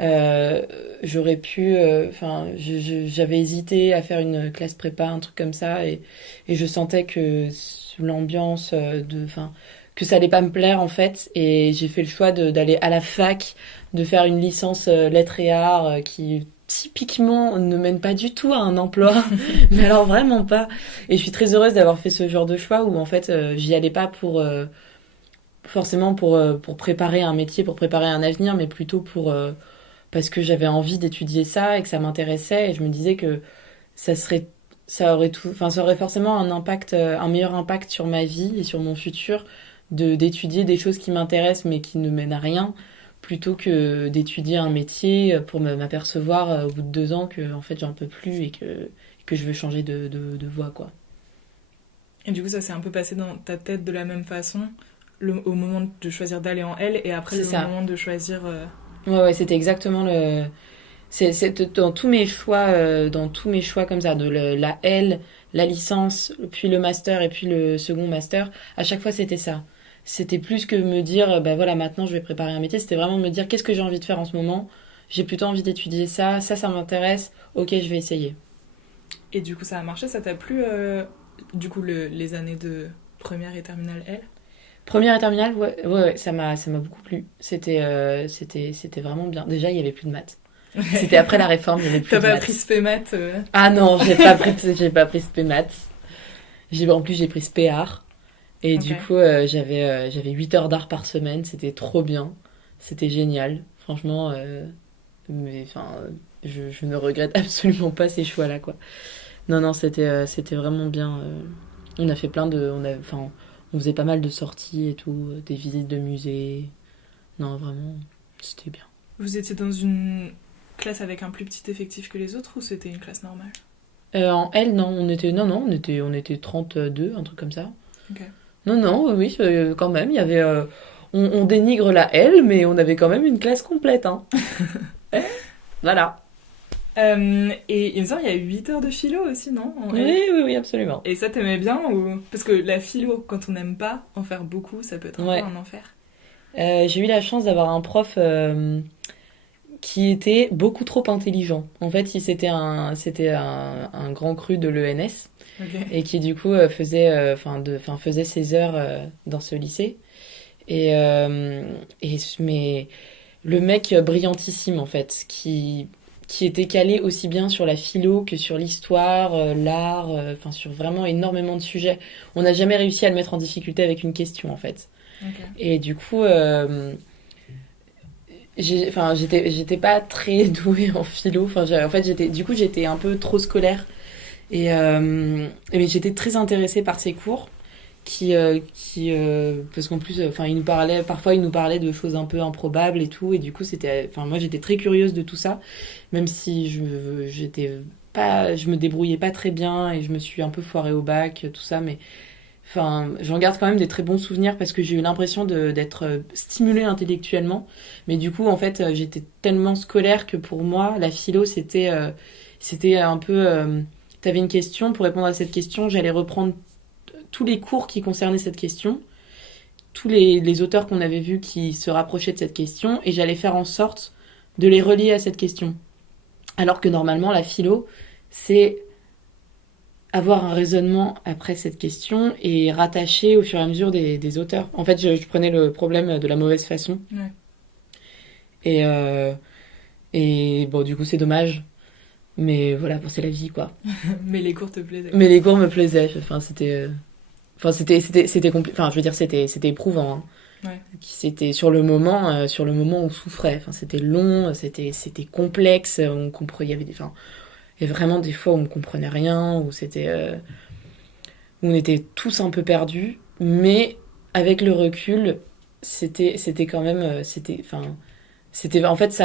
euh, j'aurais pu, enfin, j'avais hésité à faire une classe prépa, un truc comme ça, et je sentais que l'ambiance enfin, que ça allait pas me plaire en fait, et j'ai fait le choix d'aller à la fac, de faire une licence lettres et arts qui typiquement ne mène pas du tout à un emploi, mais alors vraiment pas. Et je suis très heureuse d'avoir fait ce genre de choix où en fait j'y allais pas forcément pour préparer un métier, pour préparer un avenir, mais plutôt parce que j'avais envie d'étudier ça et que ça m'intéressait et je me disais que ça serait ça aurait forcément un impact un meilleur impact sur ma vie et sur mon futur d'étudier des choses qui m'intéressent mais qui ne mènent à rien plutôt que d'étudier un métier pour m'apercevoir au bout de 2 ans que en fait j'en peux plus et que je veux changer de voie quoi. Et du coup, ça s'est un peu passé dans ta tête de la même façon au moment de choisir d'aller en L et après C'est le ça. moment de choisir... Ouais, c'était exactement le. C'est dans tous mes choix comme ça, la L, la licence, puis le master et puis le second master. À chaque fois, c'était ça. C'était plus que me dire, bah voilà, maintenant je vais préparer un métier. C'était vraiment me dire, qu'est-ce que j'ai envie de faire en ce moment? J'ai plutôt envie d'étudier ça. Ça m'intéresse. Ok, je vais essayer. Et du coup, ça a marché, ça t'a plu, du coup, les années de première et terminale L? Première et terminale, ouais, ça m'a beaucoup plu. C'était vraiment bien. Déjà, il y avait plus de maths. C'était après la réforme, il y avait plus T'as de pas appris maths. spé maths Ah non, j'ai pas pris spé maths. En plus, j'ai pris spé art. Et Ok. du coup, j'avais 8 heures d'art par semaine. C'était trop bien. C'était génial. Franchement, mais enfin, je ne regrette absolument pas ces choix-là, quoi. Non, non, c'était vraiment bien. On a fait enfin, on faisait pas mal de sorties et tout, des visites de musées. Non, vraiment, c'était bien. Vous étiez dans une classe avec un plus petit effectif que les autres ou c'était une classe normale? En L, non, on était 32, un truc comme ça. Ok. Non, non, oui, quand même, il y avait. On dénigre la L, mais on avait quand même une classe complète, hein. Voilà. Et il me semble qu'il y a 8 heures de philo aussi, non en L. Oui, oui, oui, absolument. Et ça, t'aimais bien ou... Parce que la philo, quand on n'aime pas en faire beaucoup, ça peut être un Ouais. peu un enfer. J'ai eu la chance d'avoir un prof qui était beaucoup trop intelligent. En fait, c'était un grand cru de l'ENS Ok. et qui du coup faisait ses heures dans ce lycée. Mais le mec brillantissime en fait, qui était calé aussi bien sur la philo que sur l'histoire, l'art, enfin sur vraiment énormément de sujets. On n'a jamais réussi à le mettre en difficulté avec une question en fait. Ok. Et du coup, j'étais pas très douée en philo. En fait, j'étais un peu trop scolaire. Mais j'étais très intéressée par ces cours parce qu'en plus, enfin, parfois, il nous parlait de choses un peu improbables et tout. Et du coup, moi, j'étais très curieuse de tout ça, même si je me débrouillais pas très bien et je me suis un peu foirée au bac, tout ça. Mais enfin, j'en garde quand même des très bons souvenirs parce que j'ai eu l'impression d'être stimulée intellectuellement. Mais du coup, en fait, j'étais tellement scolaire que pour moi, la philo, c'était un peu. T'avais une question, pour répondre à cette question, j'allais reprendre tous les cours qui concernaient cette question, tous les auteurs qu'on avait vus qui se rapprochaient de cette question, et j'allais faire en sorte de les relier à cette question. Alors que normalement, la philo, c'est avoir un raisonnement après cette question et rattacher au fur et à mesure des auteurs. En fait, je prenais le problème de la mauvaise façon. Ouais. Et bon, du coup, c'est dommage. Mais voilà, bon, c'est la vie, quoi. Mais les cours te plaisaient. Mais les cours me plaisaient. Enfin, c'était compliqué. Enfin, je veux dire, c'était éprouvant. Hein. Ouais. C'était sur le moment, on souffrait. Enfin, c'était long, c'était complexe. On comprenait, il y avait vraiment des fois où on comprenait rien, où on était tous un peu perdus. Mais avec le recul, c'était quand même, en fait,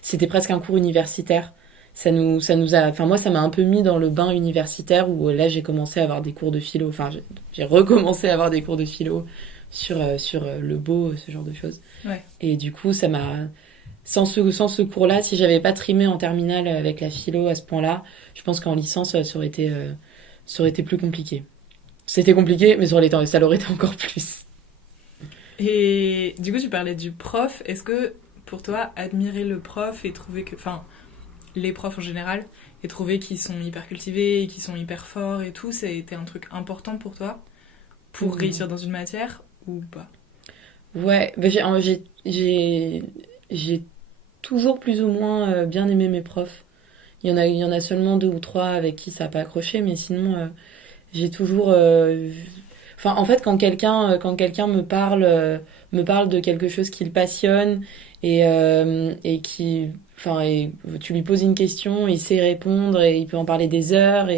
c'était presque un cours universitaire. Enfin, moi, ça m'a un peu mis dans le bain universitaire où là, j'ai commencé à avoir des cours de philo. Enfin, j'ai recommencé à avoir des cours de philo sur le beau, ce genre de choses. Ouais. Et du coup, sans ce cours-là, si j'avais pas trimé en terminale avec la philo à ce point-là, je pense qu'en licence, ça aurait été plus compliqué. C'était compliqué, mais ça l'aurait été encore plus. Et du coup, tu parlais du prof. Est-ce que pour toi, admirer le prof et trouver que. Enfin, les profs en général, et trouver qu'ils sont hyper cultivés et qu'ils sont hyper forts et tout, ça a été un truc important pour toi pour réussir dans une matière ou pas? Ouais, bah j'ai toujours plus ou moins bien aimé mes profs. Il y en a seulement deux ou trois avec qui ça n'a pas accroché, mais sinon, j'ai toujours. Enfin, en fait, quand quelqu'un me parle de quelque chose qui le passionne et tu lui poses une question, il sait répondre et il peut en parler des heures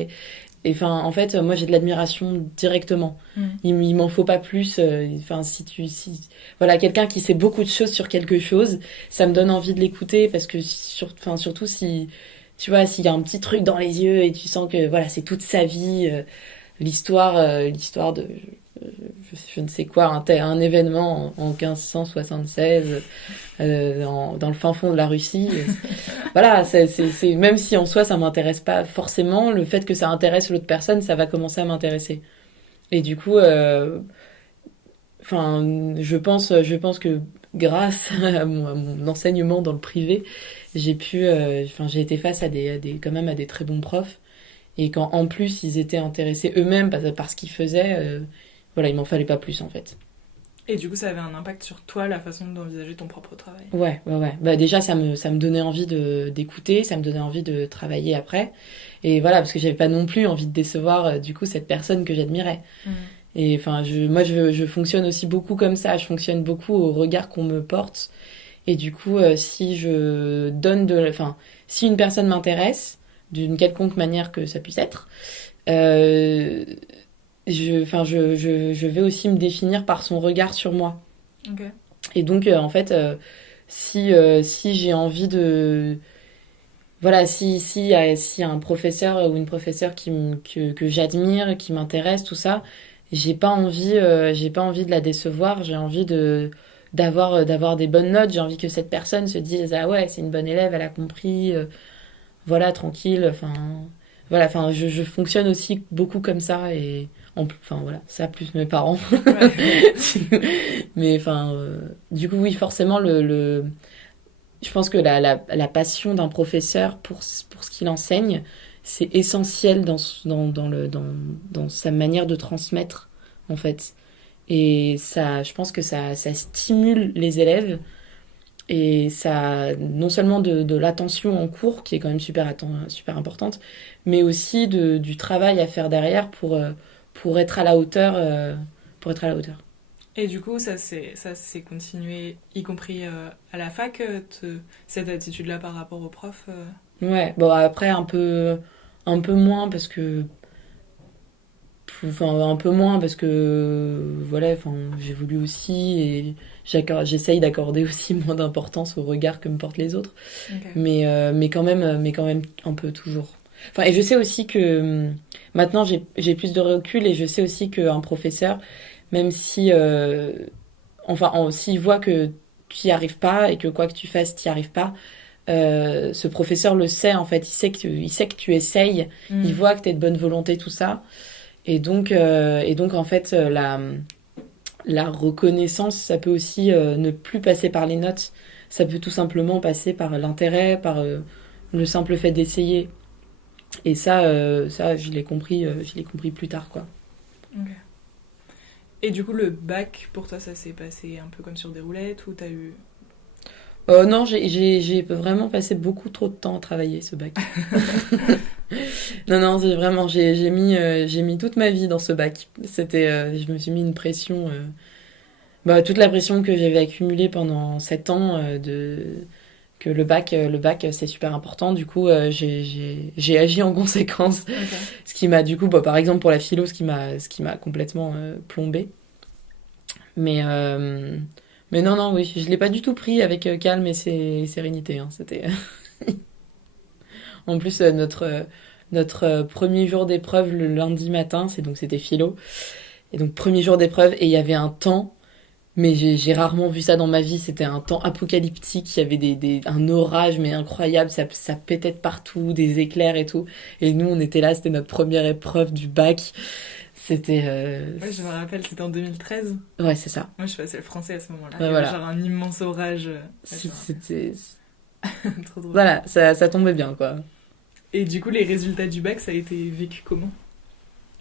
enfin, en fait, moi, j'ai de l'admiration directement. Il m'en faut pas plus. Enfin, voilà, quelqu'un qui sait beaucoup de choses sur quelque chose, ça me donne envie de l'écouter parce que, enfin, surtout si, tu vois, s'il y a un petit truc dans les yeux et tu sens que, voilà, c'est toute sa vie, l'histoire de, je ne sais quoi, un événement en 1576 dans le fin fond de la Russie. Voilà, même si en soi ça m'intéresse pas forcément, le fait que ça intéresse l'autre personne, ça va commencer à m'intéresser. Et du coup, enfin, je pense que grâce à mon enseignement dans le privé, j'ai été face quand même à des très bons profs. Et quand en plus ils étaient intéressés eux-mêmes par ce qu'ils faisaient, voilà, il m'en fallait pas plus en fait. Et du coup, ça avait un impact sur toi, la façon d'envisager ton propre travail. Ouais, ouais, ouais. Bah déjà, ça me donnait envie d'écouter, ça me donnait envie de travailler après. Et voilà, parce que j'avais pas non plus envie de décevoir, du coup, cette personne que j'admirais. Et enfin, moi, je fonctionne aussi beaucoup comme ça. Je fonctionne beaucoup au regard qu'on me porte. Et du coup, si une personne m'intéresse, d'une quelconque manière que ça puisse être, euh, je vais aussi me définir par son regard sur moi. Ok. Et donc, en fait, si j'ai envie de... Voilà, s'il y a un professeur ou une professeure que j'admire, qui m'intéresse, tout ça, j'ai pas envie de la décevoir, j'ai envie d'avoir des bonnes notes, j'ai envie que cette personne se dise, ah ouais, c'est une bonne élève, elle a compris, voilà, tranquille, enfin... Voilà, enfin, je fonctionne aussi beaucoup comme ça, enfin voilà, ça plus mes parents. Ouais. Mais enfin, du coup, oui, forcément, je pense que la passion d'un professeur pour ce qu'il enseigne, c'est essentiel dans sa manière de transmettre, en fait. Et ça, je pense que ça stimule les élèves et ça, non seulement de l'attention en cours, qui est quand même super importante, mais aussi du travail à faire derrière pour être à la hauteur, pour être à la hauteur. Et du coup, ça s'est continué, y compris à la fac, cette attitude-là par rapport aux profs. Ouais, bon après un peu moins parce que enfin un peu moins parce que voilà, enfin j'évolue aussi et j'essaye d'accorder aussi moins d'importance au regard que me portent les autres. Ok. Mais quand même un peu toujours. Enfin et je sais aussi que maintenant j'ai plus de recul et je sais aussi qu'un professeur même si s'il voit que tu n'y arrives pas et que quoi que tu fasses tu n'y arrives pas, ce professeur le sait en fait, il sait que tu essayes, il voit que tu es de bonne volonté, tout ça. Et donc en fait, la reconnaissance, ça peut aussi ne plus passer par les notes. Ça peut tout simplement passer par l'intérêt, par le simple fait d'essayer. Et ça, je l'ai compris plus tard, quoi. Ok. Et du coup, le bac, pour toi, ça s'est passé un peu comme sur des roulettes ou t'as eu... Non, j'ai vraiment passé beaucoup trop de temps à travailler ce bac. Non, non, c'est vraiment, j'ai mis toute ma vie dans ce bac. Je me suis mis une pression, toute la pression que j'avais accumulée pendant 7 ans, que le bac, c'est super important. Du coup, j'ai agi en conséquence. Ok. Ce qui m'a, du coup, par exemple, pour la philo, ce qui m'a complètement plombée. Mais, euh, mais non, non, oui, je l'ai pas du tout pris avec calme et sérénité, hein. En plus, notre premier jour d'épreuve le lundi matin, c'était philo. Et donc, premier jour d'épreuve, et il y avait un temps, mais j'ai rarement vu ça dans ma vie. C'était un temps apocalyptique. Il y avait un orage, mais incroyable. Ça pétait de partout, des éclairs et tout. Et nous, on était là, c'était notre première épreuve du bac. C'était. Ouais, je me rappelle, c'était en 2013. Ouais, c'est ça. Moi, je passais le français à ce moment-là. Ouais, Il y avait voilà. genre un immense orage. C'était. Trop drôle. Voilà, ça tombait bien, quoi. Et du coup, les résultats du bac, ça a été vécu comment?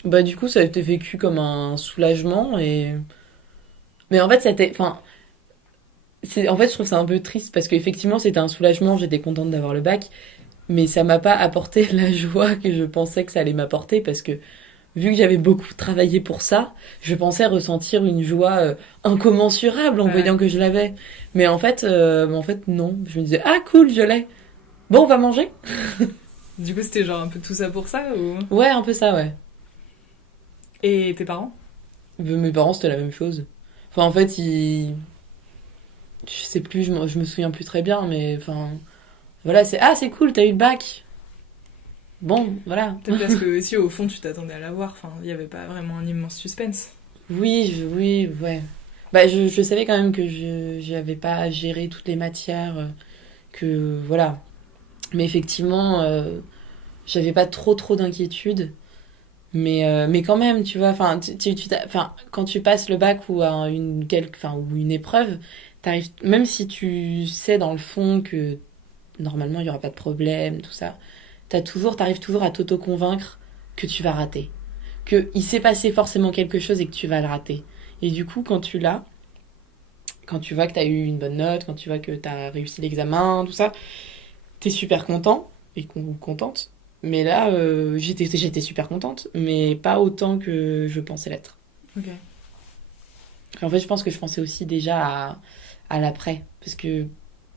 Bah, du coup, ça a été vécu comme un soulagement et. Mais en fait, enfin, en fait, je trouve ça un peu triste parce qu'effectivement, c'était un soulagement, j'étais contente d'avoir le bac, mais ça m'a pas apporté la joie que je pensais que ça allait m'apporter parce que vu que j'avais beaucoup travaillé pour ça, je pensais ressentir une joie incommensurable en Ouais. voyant que je l'avais. Mais en fait, non. Je me disais, ah cool, je l'ai. Bon, on va manger? Du coup, c'était genre un peu tout ça pour ça ou... Ouais, un peu ça, ouais. Et tes parents? Mes parents, c'était la même chose. Enfin, en fait, je sais plus, je me souviens plus très bien, mais enfin, voilà, c'est cool, t'as eu le bac. Bon, voilà. Peut-être parce que si au fond tu t'attendais à l'avoir, enfin, il n'y avait pas vraiment un immense suspense. Oui, ouais. Bah, je savais quand même que j'avais pas géré toutes les matières, que voilà. Mais effectivement, j'avais pas trop d'inquiétude. Mais quand même, tu vois, enfin, enfin, quand tu passes le bac ou enfin, ou une épreuve, même si tu sais dans le fond que normalement il y aura pas de problème, tout ça, t'arrives toujours à t'auto-convaincre que tu vas rater, que il s'est passé forcément quelque chose et que tu vas le rater. Et du coup, quand tu vois que t'as eu une bonne note, quand tu vois que t'as réussi l'examen, tout ça, t'es super content et contente. Mais là, j'étais super contente, mais pas autant que je pensais l'être. Ok. Et en fait, je pense que je pensais aussi déjà à l'après. Parce que,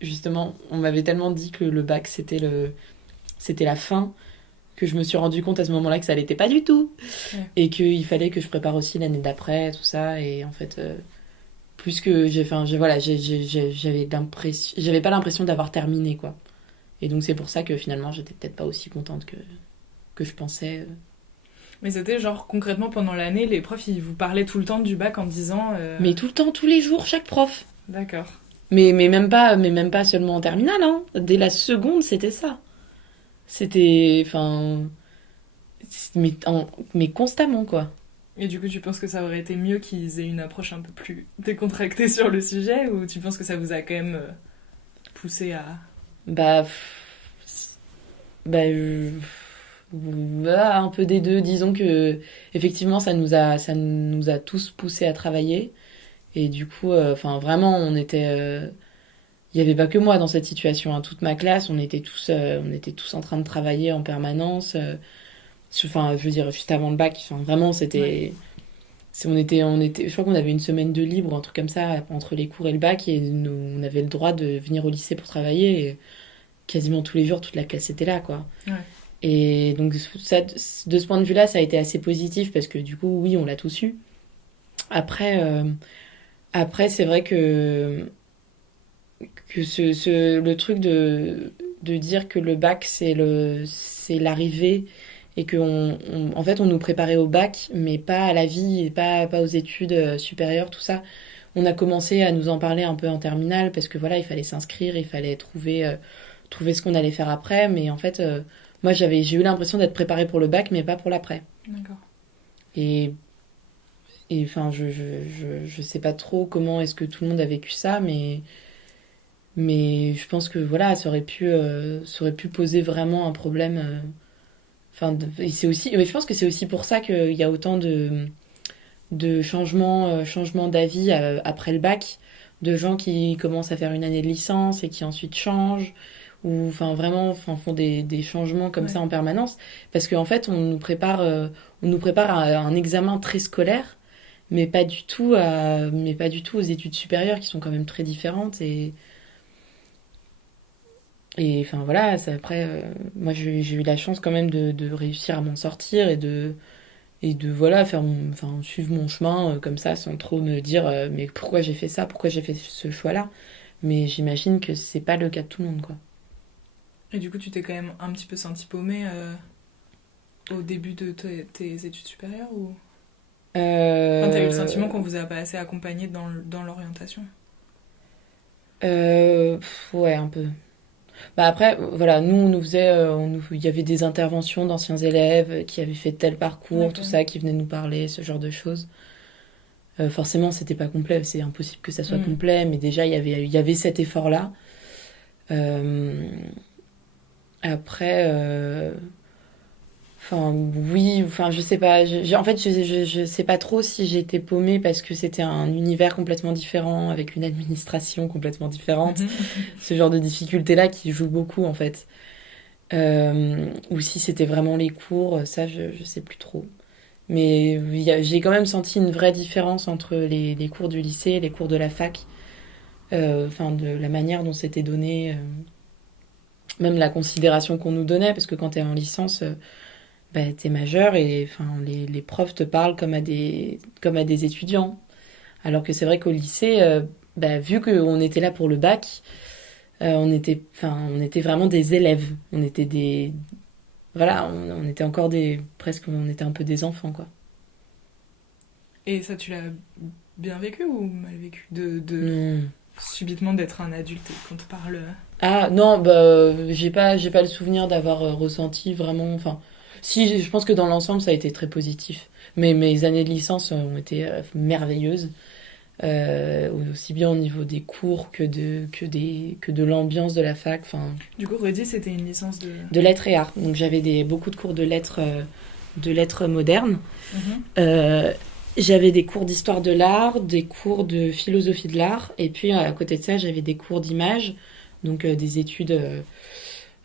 justement, on m'avait tellement dit que le bac, c'était la fin, que je me suis rendu compte à ce moment-là que ça l'était pas du tout. Ouais. Et qu'il fallait que je prépare aussi l'année d'après, tout ça. Et en fait, plus que voilà, j'avais pas l'impression d'avoir terminé, quoi. Et donc, c'est pour ça que finalement, j'étais peut-être pas aussi contente que je pensais. Mais c'était genre concrètement pendant l'année, les profs ils vous parlaient tout le temps du bac en disant. Mais tout le temps, tous les jours, chaque prof. D'accord. Mais même pas seulement en terminale, hein. Dès la seconde, c'était ça. C'était, enfin, mais constamment, quoi. Et du coup, tu penses que ça aurait été mieux qu'ils aient une approche un peu plus décontractée sur le sujet ou tu penses que ça vous a quand même poussé à. Bah, bah, un peu des deux. Disons que, effectivement, ça nous a tous poussés à travailler. Et du coup, enfin, vraiment, il y avait pas que moi dans cette situation, hein. Toute ma classe, on était tous en train de travailler en permanence. Enfin, je veux dire, juste avant le bac. Enfin, vraiment, Ouais. je crois qu'on avait une semaine de libre, un truc comme ça, entre les cours et le bac, et on avait le droit de venir au lycée pour travailler. Et quasiment tous les jours, toute la classe était là, quoi. Ouais. Et donc, ça, de ce point de vue-là, ça a été assez positif parce que du coup, oui, on l'a tous eu. Après, c'est vrai que le truc de dire que le bac c'est l'arrivée et que en fait on nous préparait au bac mais pas à la vie et pas aux études supérieures, tout ça. On a commencé à nous en parler un peu en terminale parce que voilà, il fallait s'inscrire, il fallait trouver ce qu'on allait faire après, mais en fait moi j'ai eu l'impression d'être préparée pour le bac mais pas pour l'après. D'accord. Et enfin je sais pas trop comment est-ce que tout le monde a vécu ça, mais je pense que voilà, ça aurait pu poser vraiment un problème. Enfin, et c'est aussi, mais je pense que c'est aussi pour ça qu'il y a autant de changements d'avis après le bac. de gens qui commencent à faire une année de licence et qui ensuite changent, ou enfin vraiment font des changements comme ça en permanence, parce qu'en fait on nous prépare à un examen très scolaire, mais pas du tout aux études supérieures qui sont quand même très différentes et enfin voilà, ça, après moi j'ai eu la chance quand même de réussir à m'en sortir et de voilà enfin suivre mon chemin comme ça sans trop me dire mais pourquoi j'ai fait ça, pourquoi j'ai fait ce choix-là, mais j'imagine que c'est pas le cas de tout le monde quoi. Et du coup, tu t'es quand même un petit peu senti paumée au début de tes études supérieures ou... Enfin, t'as eu le sentiment qu'on vous a pas assez accompagné dans l'orientation? Ouais, un peu. Bah après, voilà, nous, on nous faisait, il y avait des interventions d'anciens élèves qui avaient fait tel parcours, tout D'accord. ça, qui venaient nous parler, ce genre de choses. Forcément, c'était pas complet, c'est impossible que ça soit complet, mais déjà, il y avait cet effort-là. Euh, après, enfin, oui, enfin, je sais pas. En fait, je sais pas trop si j'étais paumée parce que c'était un univers complètement différent, avec une administration complètement différente. Ce genre de difficultés-là qui jouent beaucoup, en fait. Ou si c'était vraiment les cours, ça, je sais plus trop. Mais j'ai quand même senti une vraie différence entre les cours du lycée et les cours de la fac. Enfin, de la manière dont c'était donné, même la considération qu'on nous donnait, parce que quand t'es en licence, bah, t'es majeur et enfin, les profs te parlent comme à des étudiants. Alors que c'est vrai qu'au lycée, bah, vu qu'on était là pour le bac, on était vraiment des élèves. On était des, voilà, on était encore presque, on était un peu des enfants, quoi. Et ça, tu l'as bien vécu ou mal vécu Hmm. subitement d'être un adulte et qu'on te parle... Ah non, bah j'ai pas le souvenir d'avoir ressenti vraiment. Enfin, si, je pense que dans l'ensemble ça a été très positif. Mais mes années de licence ont été merveilleuses, aussi bien au niveau des cours que de l'ambiance de la fac. Enfin, Du coup, redis, c'était une licence de... de lettres et arts. Donc j'avais beaucoup de cours de lettres modernes. Mhm. J'avais des cours d'histoire de l'art, des cours de philosophie de l'art, et puis à côté de ça, j'avais des cours d'image, donc des études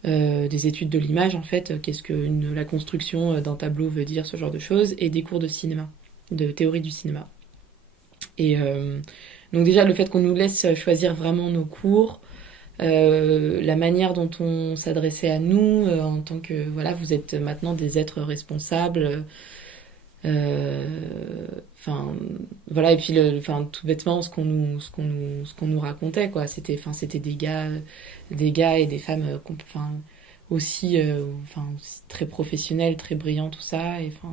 de l'image en fait, qu'est-ce que la construction d'un tableau veut dire, ce genre de choses, et des cours de cinéma, de théorie du cinéma. Et donc déjà le fait qu'on nous laisse choisir vraiment nos cours, la manière dont on s'adressait à nous en tant que voilà, vous êtes maintenant des êtres responsables. Euh, Enfin, voilà, et puis enfin, tout bêtement, ce qu'on nous racontait, quoi. C'était des gars et des femmes, enfin, aussi très professionnels, très brillants, tout ça. Et enfin,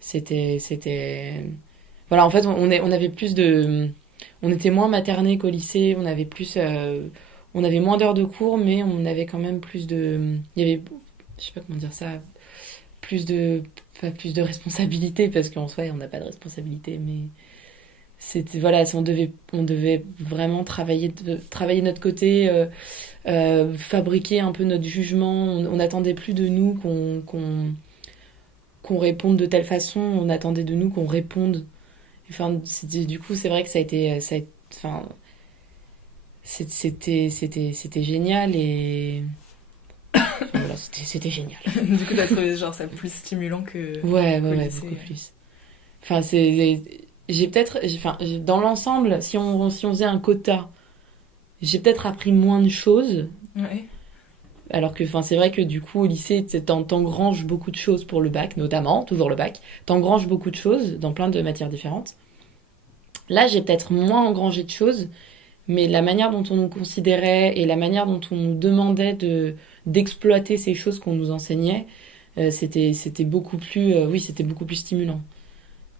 c'était, voilà, en fait, on avait plus on était moins maternés qu'au lycée, on avait moins d'heures de cours, mais on avait quand même il y avait, je sais pas comment dire ça, plus de pas plus de responsabilité parce qu'en soi on n'a pas de responsabilité mais c'était voilà on devait vraiment travailler notre côté fabriquer un peu notre jugement on attendait plus de nous qu'on réponde de telle façon on attendait de nous qu'on réponde enfin du coup c'est vrai que enfin c'était génial et enfin, voilà c'était génial. Du coup, t'as trouvé genre ça plus stimulant que Ouais, lycée. beaucoup plus. Enfin, dans l'ensemble, si on faisait un quota, j'ai peut-être appris moins de choses. Ouais. Alors que, enfin, c'est vrai que du coup, au lycée, t'engranges beaucoup de choses pour le bac, notamment, toujours le bac. T'engranges beaucoup de choses dans plein de matières différentes. Là, j'ai peut-être moins engrangé de choses, mais la manière dont on nous considérait et la manière dont on nous demandait d'exploiter ces choses qu'on nous enseignait, c'était beaucoup plus, oui, c'était beaucoup plus stimulant.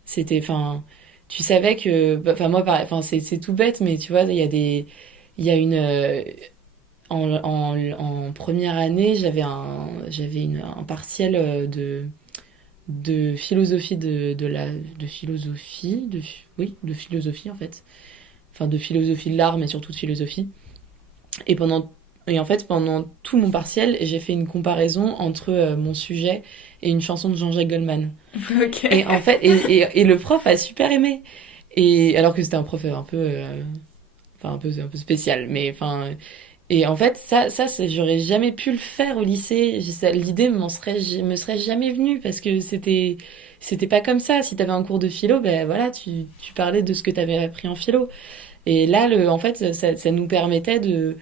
C'était, enfin, tu savais que, bah, enfin moi, enfin c'est tout bête, mais tu vois, il y a une, en première année, un partiel de philosophie de philosophie en fait, enfin de philosophie de l'art, mais surtout de philosophie. Et en fait, pendant tout mon partiel, j'ai fait une comparaison entre mon sujet et une chanson de Jean-Jacques Goldman. Ok. Et en fait, et le prof a super aimé. Et alors que c'était un prof un peu spécial, mais enfin. Et en fait, j'aurais jamais pu le faire au lycée. L'idée me serait jamais venue parce que c'était pas comme ça. Si t'avais un cours de philo, ben voilà, tu parlais de ce que t'avais appris en philo. Et là, en fait, ça nous permettait de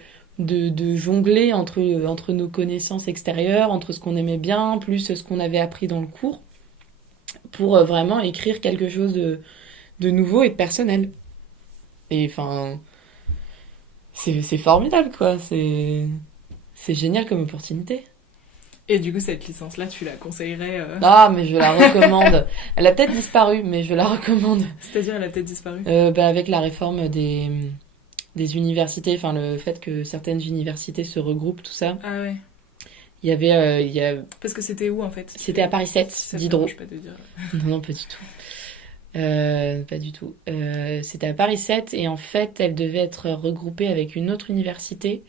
jongler entre nos connaissances extérieures, entre ce qu'on aimait bien, plus ce qu'on avait appris dans le cours, pour vraiment écrire quelque chose de nouveau et de personnel. Et enfin, c'est formidable, quoi. C'est génial comme opportunité. Et du coup, cette licence-là, tu la conseillerais Ah, mais je la recommande. Elle a peut-être disparu, mais je la recommande. C'est-à-dire, elle a peut-être disparu. Avec la réforme des universités, enfin le fait que certaines universités se regroupent, tout ça. Ah ouais. Il y avait, Parce que c'était où en fait? C'était à Paris 7, Si ça te Diderot. dérange pas de dire. Non, non, pas du tout. Pas du tout. C'était à Paris 7 et en fait, elle devait être regroupée avec une autre université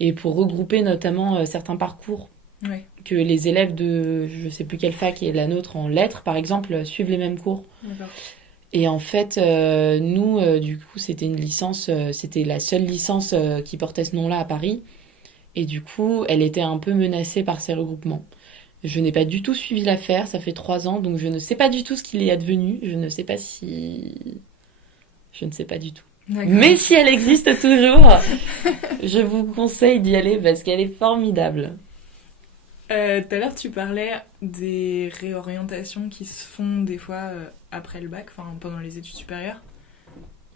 et pour regrouper notamment certains parcours Ouais, que les élèves de je sais plus quelle fac et la nôtre en lettres, par exemple, suivent les mêmes cours. d'accord. Et en fait, nous, du coup, c'était une licence, c'était la seule licence qui portait ce nom-là à Paris. Et du coup, elle était un peu menacée par ces regroupements. Je n'ai pas du tout suivi l'affaire, ça fait 3 ans, donc je ne sais pas du tout ce qu'il est advenu. Je ne sais pas si... Je ne sais pas du tout. D'accord. Mais si elle existe toujours, je vous conseille d'y aller parce qu'elle est formidable. Tout à l'heure, tu parlais des réorientations qui se font des fois après le bac, enfin pendant les études supérieures.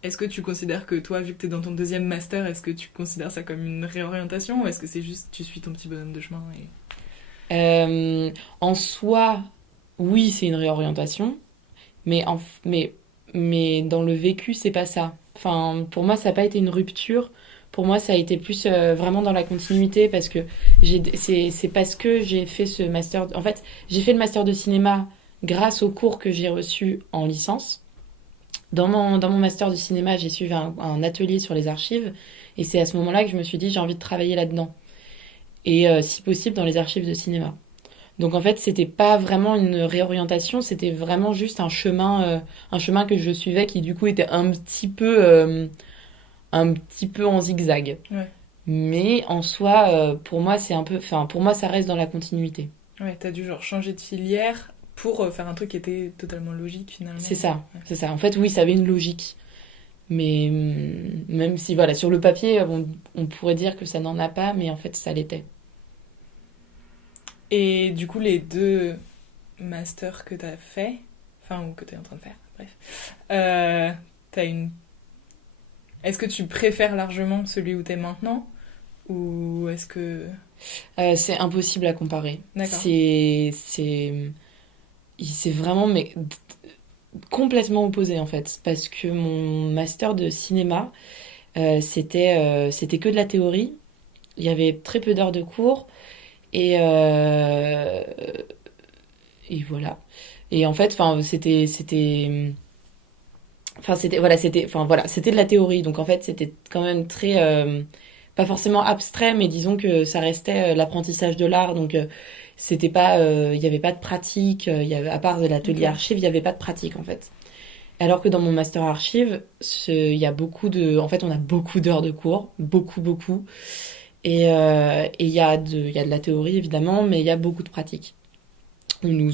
Est-ce que tu considères que toi, vu que t'es dans ton deuxième master, est-ce que tu considères ça comme une réorientation ou est-ce que c'est juste tu suis ton petit bonhomme de chemin En soi, oui, c'est une réorientation, mais dans le vécu, c'est pas ça. Enfin, pour moi, ça n'a pas été une rupture. Pour moi, ça a été plus vraiment dans la continuité parce que c'est parce que j'ai fait ce master. En fait, j'ai fait le master de cinéma grâce aux cours que j'ai reçus en licence. Dans mon master de cinéma, j'ai suivi un atelier sur les archives et c'est à ce moment-là que je me suis dit j'ai envie de travailler là-dedans. Et si possible dans les archives de cinéma. Donc en fait, c'était pas vraiment une réorientation, c'était vraiment juste un chemin que je suivais qui du coup était un petit peu en zigzag. Ouais. Mais en soi, pour moi, pour moi, ça reste dans la continuité. Ouais, t'as dû genre changer de filière pour faire un truc qui était totalement logique finalement. C'est ça, Ouais. c'est ça. En fait, oui, ça avait une logique. Mais même si, voilà, sur le papier, on pourrait dire que ça n'en a pas, mais en fait, ça l'était. Et du coup, les deux masters que t'as fait, enfin, ou que t'es en train de faire, bref, t'as une... Est-ce que tu préfères largement celui où t'es maintenant ou est-ce que... C'est impossible à comparer. D'accord. C'est vraiment complètement opposé en fait. Parce que mon master de cinéma, c'était que de la théorie. Il y avait très peu d'heures de cours. Et, et voilà. Et en fait, c'était de la théorie. Donc en fait, c'était quand même très, pas forcément abstrait, mais disons que ça restait l'apprentissage de l'art. Donc c'était pas, il y avait pas de pratique. À part de l'atelier Ok. archive, il y avait pas de pratique en fait. Alors que dans mon master archive, il y a en fait, on a beaucoup d'heures de cours, beaucoup, beaucoup. Et il y a de la théorie évidemment, mais il y a beaucoup de pratique. On nous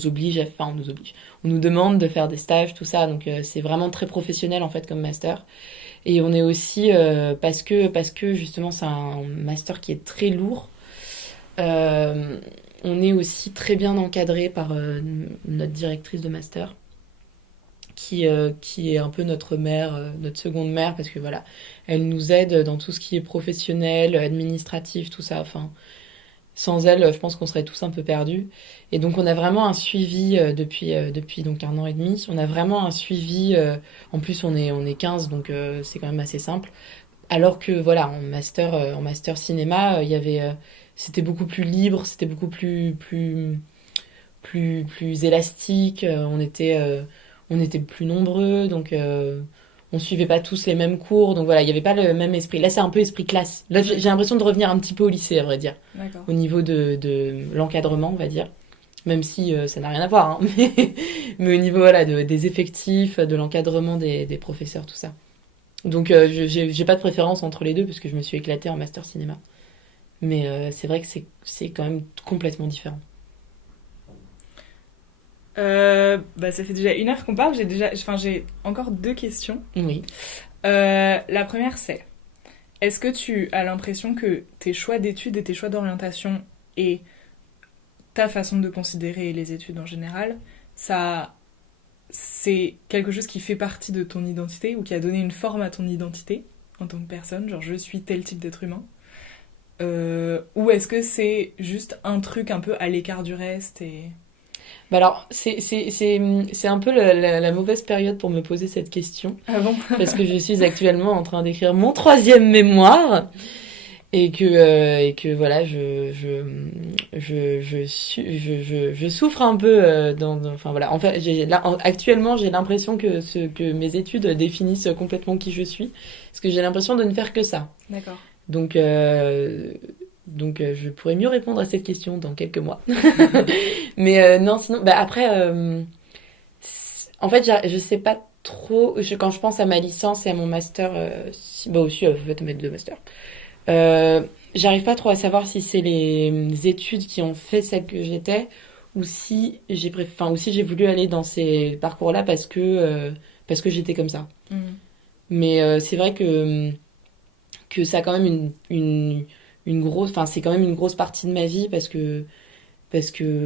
demande de faire des stages, tout ça, donc c'est vraiment très professionnel en fait comme master. Et on est aussi, parce que justement c'est un master qui est très lourd, euh, on est aussi très bien encadré par notre directrice de master, qui est un peu notre mère, notre seconde mère, parce que voilà, elle nous aide dans tout ce qui est professionnel, administratif, tout ça. Enfin, sans elle, je pense qu'on serait tous un peu perdus. Et donc, on a vraiment un suivi depuis donc 1 an et demi. On a vraiment un suivi. En plus, on est 15, donc c'est quand même assez simple. Alors que voilà, en master cinéma, c'était beaucoup plus libre, c'était beaucoup plus élastique. On était plus nombreux, donc on suivait pas tous les mêmes cours, donc voilà, il y avait pas le même esprit. Là, c'est un peu esprit classe. Là, j'ai l'impression de revenir un petit peu au lycée, à vrai dire, D'accord. au niveau de l'encadrement, on va dire. Même si ça n'a rien à voir, hein. Mais au niveau voilà, des effectifs, de l'encadrement des professeurs, tout ça. Donc j'ai pas de préférence entre les deux parce que je me suis éclatée en master cinéma. Mais c'est vrai que c'est quand même complètement différent. Bah, ça fait déjà 1 heure qu'on parle. J'ai encore 2 questions. Oui. La première, c'est est-ce que tu as l'impression que tes choix d'études et tes choix d'orientation et ta façon de considérer les études en général, ça, c'est quelque chose qui fait partie de ton identité ou qui a donné une forme à ton identité en tant que personne, genre je suis tel type d'être humain, ou est-ce que c'est juste un truc un peu à l'écart du reste et... Bah alors, c'est un peu la mauvaise période pour me poser cette question. Ah bon? Parce que je suis actuellement en train d'écrire mon 3e mémoire. Et que voilà, je souffre un peu enfin voilà. En fait, actuellement, j'ai l'impression que mes études définissent complètement qui je suis. Parce que j'ai l'impression de ne faire que ça. D'accord. Donc, je pourrais mieux répondre à cette question dans quelques mois. Mais non, sinon, bah après, en fait, je sais pas trop. Quand je pense à ma licence et à mon master, bah aussi, en fait, mes 2 masters, j'arrive pas trop à savoir si c'est les études qui ont fait celle que j'étais ou si ou si j'ai voulu aller dans ces parcours-là parce que j'étais comme ça. Mhm. Mais c'est vrai que ça a quand même une grosse, enfin c'est quand même une grosse partie de ma vie parce que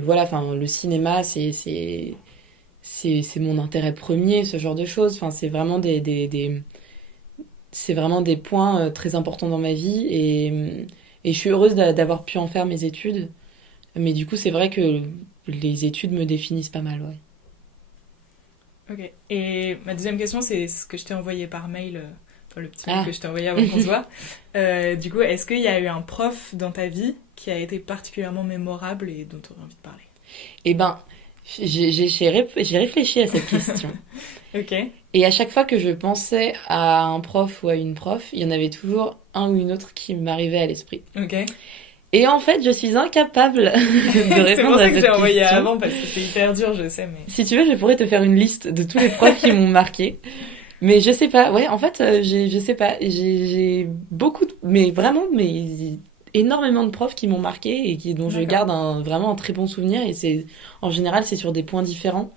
voilà, enfin le cinéma c'est mon intérêt premier, ce genre de choses. Enfin c'est vraiment des points très importants dans ma vie et je suis heureuse d'avoir pu en faire mes études. Mais du coup c'est vrai que les études me définissent pas mal, ouais. Ok. Et ma deuxième question, c'est ce que je t'ai envoyé par mail, enfin, le petit mail Ah. que je t'ai envoyé avant qu'on se voit. Du coup, est-ce qu'il y a eu un prof dans ta vie qui a été particulièrement mémorable et dont tu aurais envie de parler? Eh ben, j'ai réfléchi à cette question. Ok. Et à chaque fois que je pensais à un prof ou à une prof, il y en avait toujours un ou une autre qui m'arrivait à l'esprit. Ok. Et en fait, je suis incapable de C'est pour répondre ça à que cette j'ai envoyé question. avant parce que c'est hyper dur, je sais, mais... Si tu veux, je pourrais te faire une liste de tous les profs qui m'ont marqué. Mais je sais pas. Ouais, en fait, je sais pas. J'ai beaucoup, mais vraiment, mais énormément de profs qui m'ont marqué et dont je D'accord. garde vraiment un très bon souvenir. Et en général, c'est sur des points différents.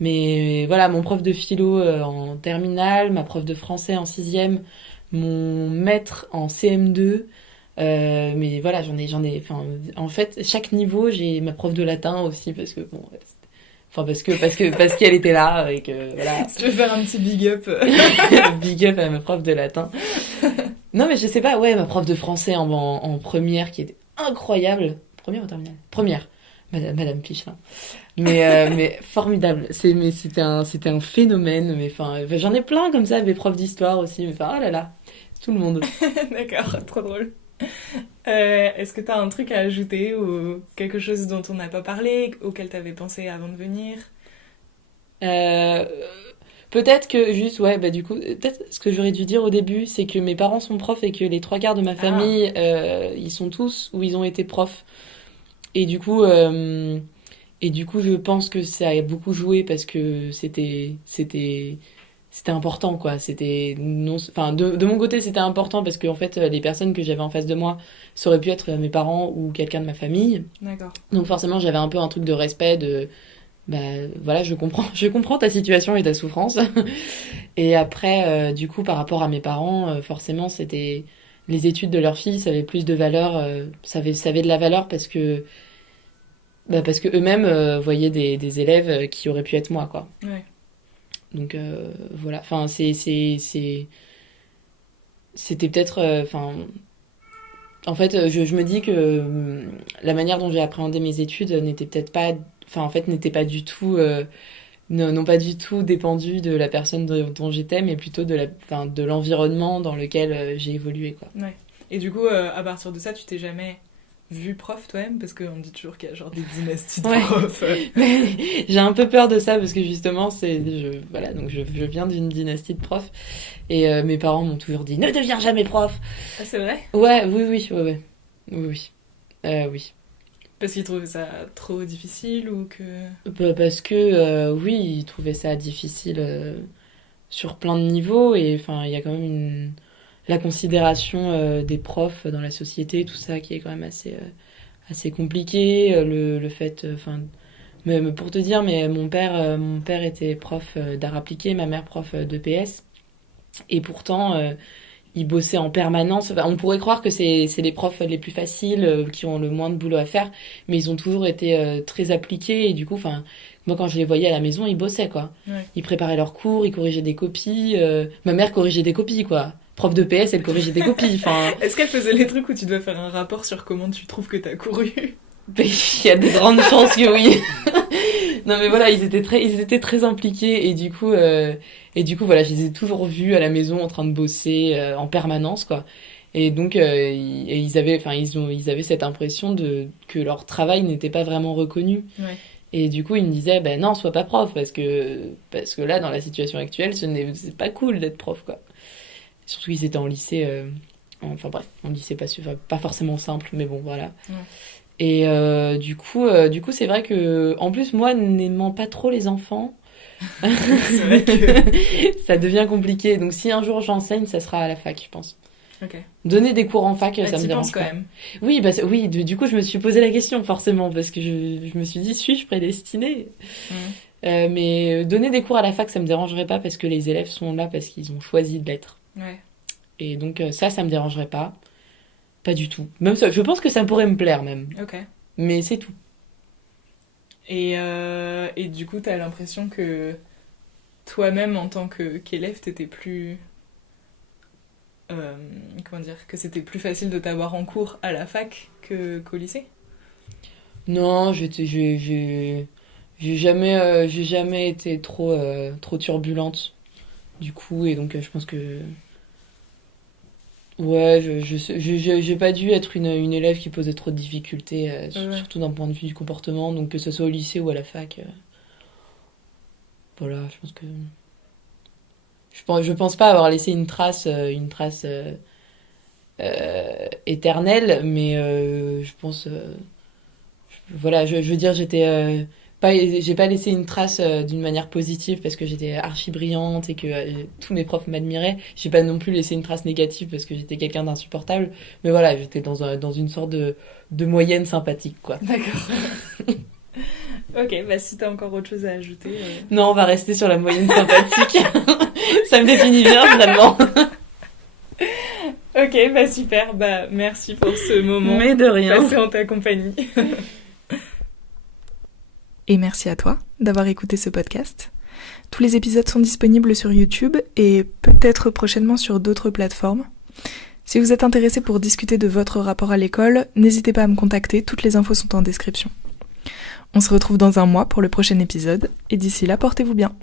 Mais voilà, mon prof de philo en terminale, ma prof de français en 6e, mon maître en CM2. Mais voilà, enfin, en fait, chaque niveau, j'ai ma prof de latin aussi parce que bon, enfin parce qu'elle était là et que voilà. Si tu veux faire un petit big up. Big up à ma prof de latin. Non, mais je sais pas, ouais, ma prof de français en première qui était incroyable. Première ou terminale? Première. Madame Pichelin. Mais formidable. Mais c'était un phénomène. Mais enfin, j'en ai plein comme ça, mes profs d'histoire aussi. Mais enfin, oh là là, tout le monde. D'accord, trop drôle. Est-ce que t'as un truc à ajouter ou quelque chose dont on n'a pas parlé, auquel t'avais pensé avant de venir? Euh, Peut-être que juste, ouais, bah du coup, peut-être ce que j'aurais dû dire au début, c'est que mes parents sont profs et que les 3 quarts de ma Ah, famille, ils sont tous ou ils ont été profs. Et du coup, euh, et du coup, je pense que ça a beaucoup joué parce que c'était important, quoi. C'était non, enfin, de mon côté, c'était important parce que en fait, les personnes que j'avais en face de moi, ça aurait pu être mes parents ou quelqu'un de ma famille. d'accord. Donc forcément, j'avais un peu un truc de respect de bah voilà, je comprends ta situation et ta souffrance. Et après, du coup, par rapport à mes parents, forcément, c'était les études de leur fille, ça avait plus de valeur, ça avait de la valeur parce que eux-mêmes voyaient des élèves qui auraient pu être moi, quoi. Ouais. Donc voilà, enfin c'était peut-être, enfin en fait, je me dis que la manière dont j'ai appréhendé mes études n'était peut-être pas, enfin en fait n'était pas du tout n'ont pas du tout dépendu de la personne dont j'étais, mais plutôt enfin, de l'environnement dans lequel j'ai évolué, quoi. Ouais. Et du coup, à partir de ça, tu t'es jamais vu prof toi-même? Parce qu'on dit toujours qu'il y a genre des dynasties de Ouais. profs. J'ai un peu peur de ça parce que justement, voilà, donc je viens d'une dynastie de profs et mes parents m'ont toujours dit ne deviens jamais prof. Ah, c'est vrai? Ouais, oui, oui, ouais, ouais. Oui, oui. Oui. Parce qu'ils trouvaient ça trop difficile ou que... Parce que, oui, ils trouvaient ça difficile sur plein de niveaux. Et enfin, il y a quand même la considération des profs dans la société, tout ça qui est quand même assez compliqué. Le fait... Enfin, mais pour te dire, mais mon père était prof d'art appliqué, ma mère prof de PS. Et pourtant... ils bossaient en permanence. Enfin, on pourrait croire que c'est les profs les plus faciles, qui ont le moins de boulot à faire, mais ils ont toujours été très appliqués. Et du coup, enfin, moi, quand je les voyais à la maison, ils bossaient, quoi. Ouais. Ils préparaient leurs cours, ils corrigeaient des copies. Ma mère corrigeait des copies, quoi. Prof de PS, elle corrigeait des copies. Enfin, Est-ce qu'elle faisait les trucs où tu dois faire un rapport sur comment tu trouves que t'as couru? il y a de grandes chances que oui. Non, mais voilà, ils étaient très impliqués. Et du coup, voilà, je les ai toujours vus à la maison en train de bosser en permanence, quoi. Et donc, ils avaient cette impression que leur travail n'était pas vraiment reconnu. Ouais. Et du coup, ils me disaient, ben non, sois pas prof, parce que là, dans la situation actuelle, c'est pas cool d'être prof, quoi. Surtout qu'ils étaient en lycée, enfin bref, en lycée pas forcément simple, mais bon, voilà. Ouais. Et du coup, c'est vrai que, en plus, moi, n'aimant pas trop les enfants, C'est vrai que... ça devient compliqué. Donc, si un jour j'enseigne, ça sera à la fac, je pense. Ok. Donner des cours en fac, ça me t'y dérange penses quand pas. même. Oui, oui, du coup, je me suis posé la question, forcément, parce que je me suis dit, suis-je prédestinée? Mais donner des cours à la fac, ça me dérangerait pas, parce que les élèves sont là parce qu'ils ont choisi de l'être. Ouais. Et donc, ça me dérangerait pas. Pas du tout. Même ça, je pense que ça pourrait me plaire, même. Ok. Mais c'est tout. Et du coup, t'as l'impression que toi-même, en tant qu'élève, t'étais plus... comment dire? Que c'était plus facile de t'avoir en cours à la fac qu'au lycée? Non, j'ai jamais été trop turbulente, du coup, et donc je pense que... Ouais, j'ai pas dû être une élève qui posait trop de difficultés, Ouais. surtout d'un point de vue du comportement, donc que ce soit au lycée ou à la fac. Voilà, je pense que... Je pense pas avoir laissé une trace éternelle, mais je pense... voilà, je veux dire, j'ai pas laissé une trace d'une manière positive parce que j'étais archi brillante et que tous mes profs m'admiraient. J'ai pas non plus laissé une trace négative parce que j'étais quelqu'un d'insupportable. Mais voilà, j'étais dans une sorte de moyenne sympathique, quoi. D'accord. Ok, bah si t'as encore autre chose à ajouter... Non, on va rester sur la moyenne sympathique. Ça me définit bien, finalement. Ok, bah super, bah merci pour ce moment. Mais de rien. Passé en ta compagnie. Et merci à toi d'avoir écouté ce podcast. Tous les épisodes sont disponibles sur YouTube et peut-être prochainement sur d'autres plateformes. Si vous êtes intéressé pour discuter de votre rapport à l'école, n'hésitez pas à me contacter, toutes les infos sont en description. On se retrouve dans un mois pour le prochain épisode, et d'ici là, portez-vous bien.